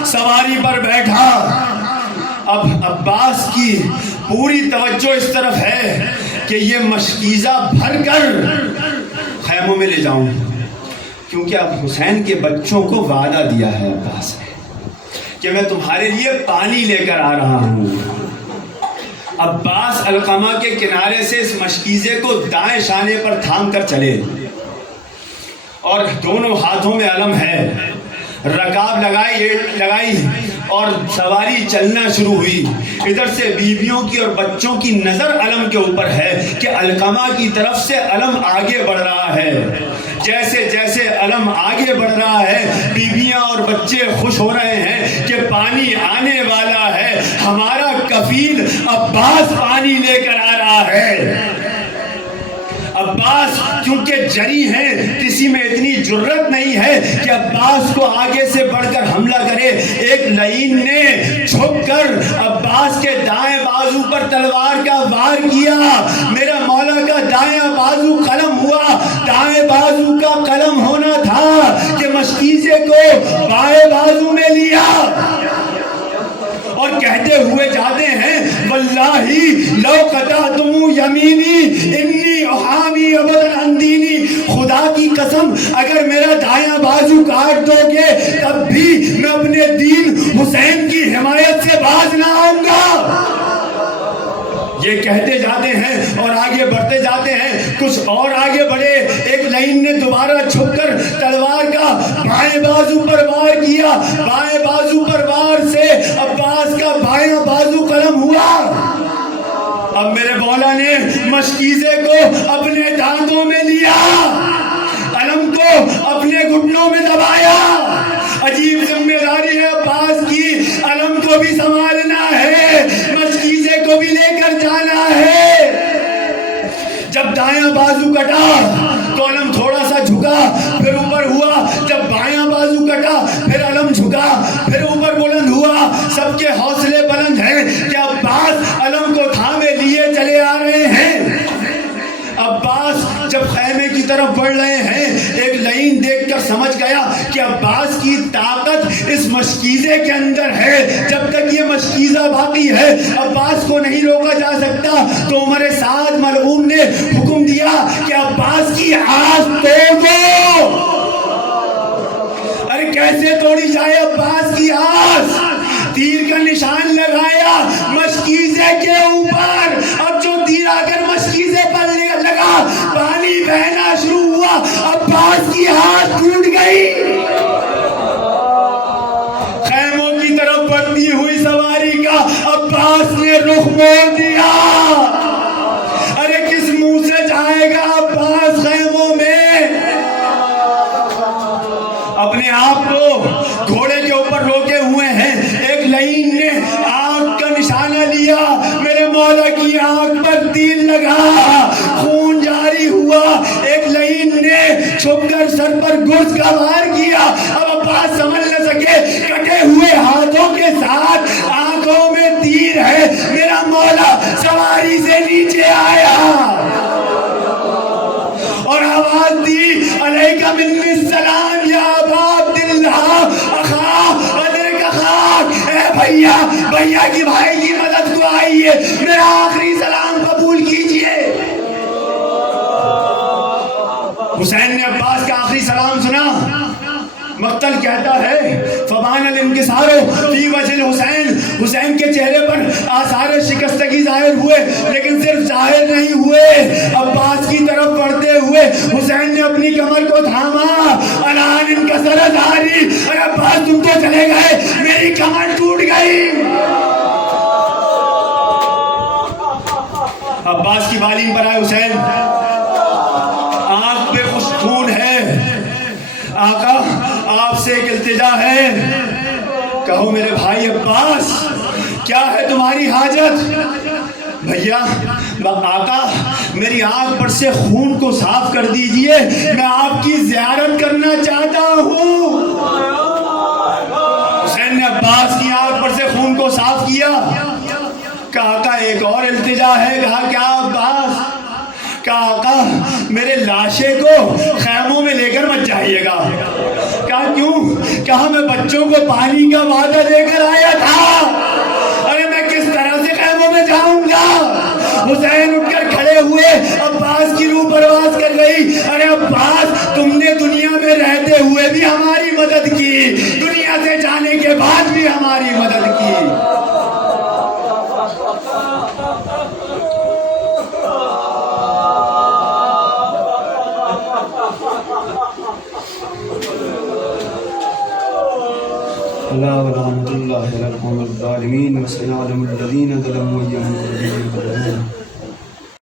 سواری پر بیٹھا. اب عباس کی پوری توجہ اس طرف ہے کہ یہ مشکیزہ بھر کر خیموں میں لے جاؤں, کیونکہ اب حسین کے بچوں کو وعدہ دیا ہے عباس نے کہ میں تمہارے لیے پانی لے کر آ رہا ہوں. عباس علقمہ کے کنارے سے اس مشکیزے کو دائیں شانے پر تھام کر چلے اور دونوں ہاتھوں میں علم ہے, رکاب لگائی اور سواری چلنا شروع ہوئی. ادھر سے بیویوں کی اور بچوں کی نظر علم کے اوپر ہے کہ علقمہ کی طرف سے علم آگے بڑھ رہا ہے. جیسے جیسے علم آگے بڑھ رہا ہے بیویاں اور بچے خوش ہو رہے ہیں کہ پانی آنے والا ہے, ہمارا کفیل عباس پانی لے کر آ رہا ہے. عباس کیونکہ جری ہیں, کسی میں اتنی جرت نہیں ہے کہ عباس کو آگے سے بڑھ کر حملہ کرے. ایک لعین نے چھپ کر عباس کے دائیں بازو پر تلوار کا وار کیا. میرا مولا کا دائیں بازو قلم ہوا, دائیں بازو کا قلم ہونا تھا کہ مشکیزے کو بائیں بازو میں لیا اور کہتے ہوئے جاتے ہیں واللہ لو قطعتم یمینی انی احامی ابدا عن دینی, خدا کی قسم اگر میرا دایاں بازو کاٹ دو گے تب بھی میں اپنے دین حسین کی حمایت سے باز نہ آؤں گا. یہ کہتے جاتے ہیں اور آگے بڑھتے جاتے ہیں. کچھ اور آگے بڑھے, ایک لائن نے دوبارہ چھپ کر تلوار کا بائیں بازو پر وار کیا. بائیں بازو پر وار سے عباس کا بائیں بازو قلم ہوا. اب میرے مولا نے مشکیزے کو اپنے دانتوں میں لیا, علم کو اپنے گھٹنوں میں دبایا. عجیب ذمہ داری ہے عباس کی, علم کو بھی سنبھالنا ہے, مشکیزے کو بھی لے کر جانا ہے. جب دایاں بازو کٹا تو علم تھوڑا سا جھکا پھر اوپر ہوا, جب بایاں بازو کٹا پھر علم جھکا پھر اوپر بلند ہوا. سب کے حوصلے بلند ہیں کہ عباس علم کو تھامے لیے چلے آ رہے ہیں. عباس جب خیمے کی طرف بڑھ رہے ہیں, ایک لائن دیکھ کر سمجھ گیا کہ عباس کی طاقت اس مشکیزے کے اندر ہے. جب تک یہ مشکیزہ باقی ہے عباس کو نہیں روکا جا سکتا. تو عمر سعد ملعون نے حکم دیا کہ عباس کی آس توڑو. ارے کیسے توڑی جائے عباس کی آس؟ تیر کا نشان لگایا مشکیزے کے اوپر, اور جو تیر آ کر مشکیزے پر لگا پانی بہنا شروع ہوا. عباس کی ہاتھ ٹوٹ گئی. خیموں کی طرف بڑھتی ہوئی سواری کا عباس نے رخ موڑ دیا. ارے کس منہ سے جائے گا عباس خیموں میں؟ اپنے آپ کو گھوڑے کے اوپر روکے ہوئے ہیں. ایک لائن نے آنکھ کا نشانہ لیا, میرے مولا کی آنکھ پر تیر لگا, خون جاری ہوا. ایک لائن نے چھپ کر سر پر گرز کا وار کیا. اب عباس سمجھ نہ سکے, کٹے ہوئے ہاتھوں کے ساتھ آنکھ امیر ہے میرا مولا سواری سے نیچے آیا اور آواز دی علیکہ منی السلام یا ابا عبداللہ اخا ادرک اخاک، اے بھیا کی بھائی کی مدد کو آئیے، میرا آخری سلام قبول کیجئے۔ حسین نے عباس کا آخری سلام سنا، مقتل کہتا ہے فبان الانکسار فی وجہ الحسین، حسین کے چہرے پر آثار شکستگی ظاہر ہوئے، لیکن صرف ظاہر نہیں ہوئے، عباس کی طرف بڑھتے ہوئے حسین نے اپنی کمر کو تھاما، الان انکسر ظہری، اور عباس تم تو چلے گئے میری کمر ٹوٹ گئی۔ عباس کی بالین پر آئے حسین، آنکھ پہ خوش خون ہے، آقا آپ سے ایک التجا ہے، کہو میرے بھائی عباس کیا ہے تمہاری حاجت؟ بھیا آقا میری آنکھ پر سے خون کو صاف کر دیجئے، میں آپ کی زیارت کرنا چاہتا ہوں۔ حسین نے عباس کی آنکھ پر سے خون کو صاف کیا، کہا آقا ایک اور التجا ہے، کہا کیا عباس؟ کہا آقا میرے لاشے کو خیموں میں لے کر مت جائیے گا۔ کہا کیوں؟ کہا میں بچوں کو پانی کا وعدہ دے کر آیا تھا، ارے میں کس طرح سے خیموں میں جاؤں گا؟ حسین اٹھ کر کھڑے ہوئے، عباس کی روح پرواز کر گئی، ارے عباس تم نے دنیا میں رہتے ہوئے بھی ہماری مدد کی، دنیا سے جانے کے بعد بھی ہماری مدد کی۔ اللہ ورحمۃ اللہ علی القوم الظالمین وسلام الذین ظلموا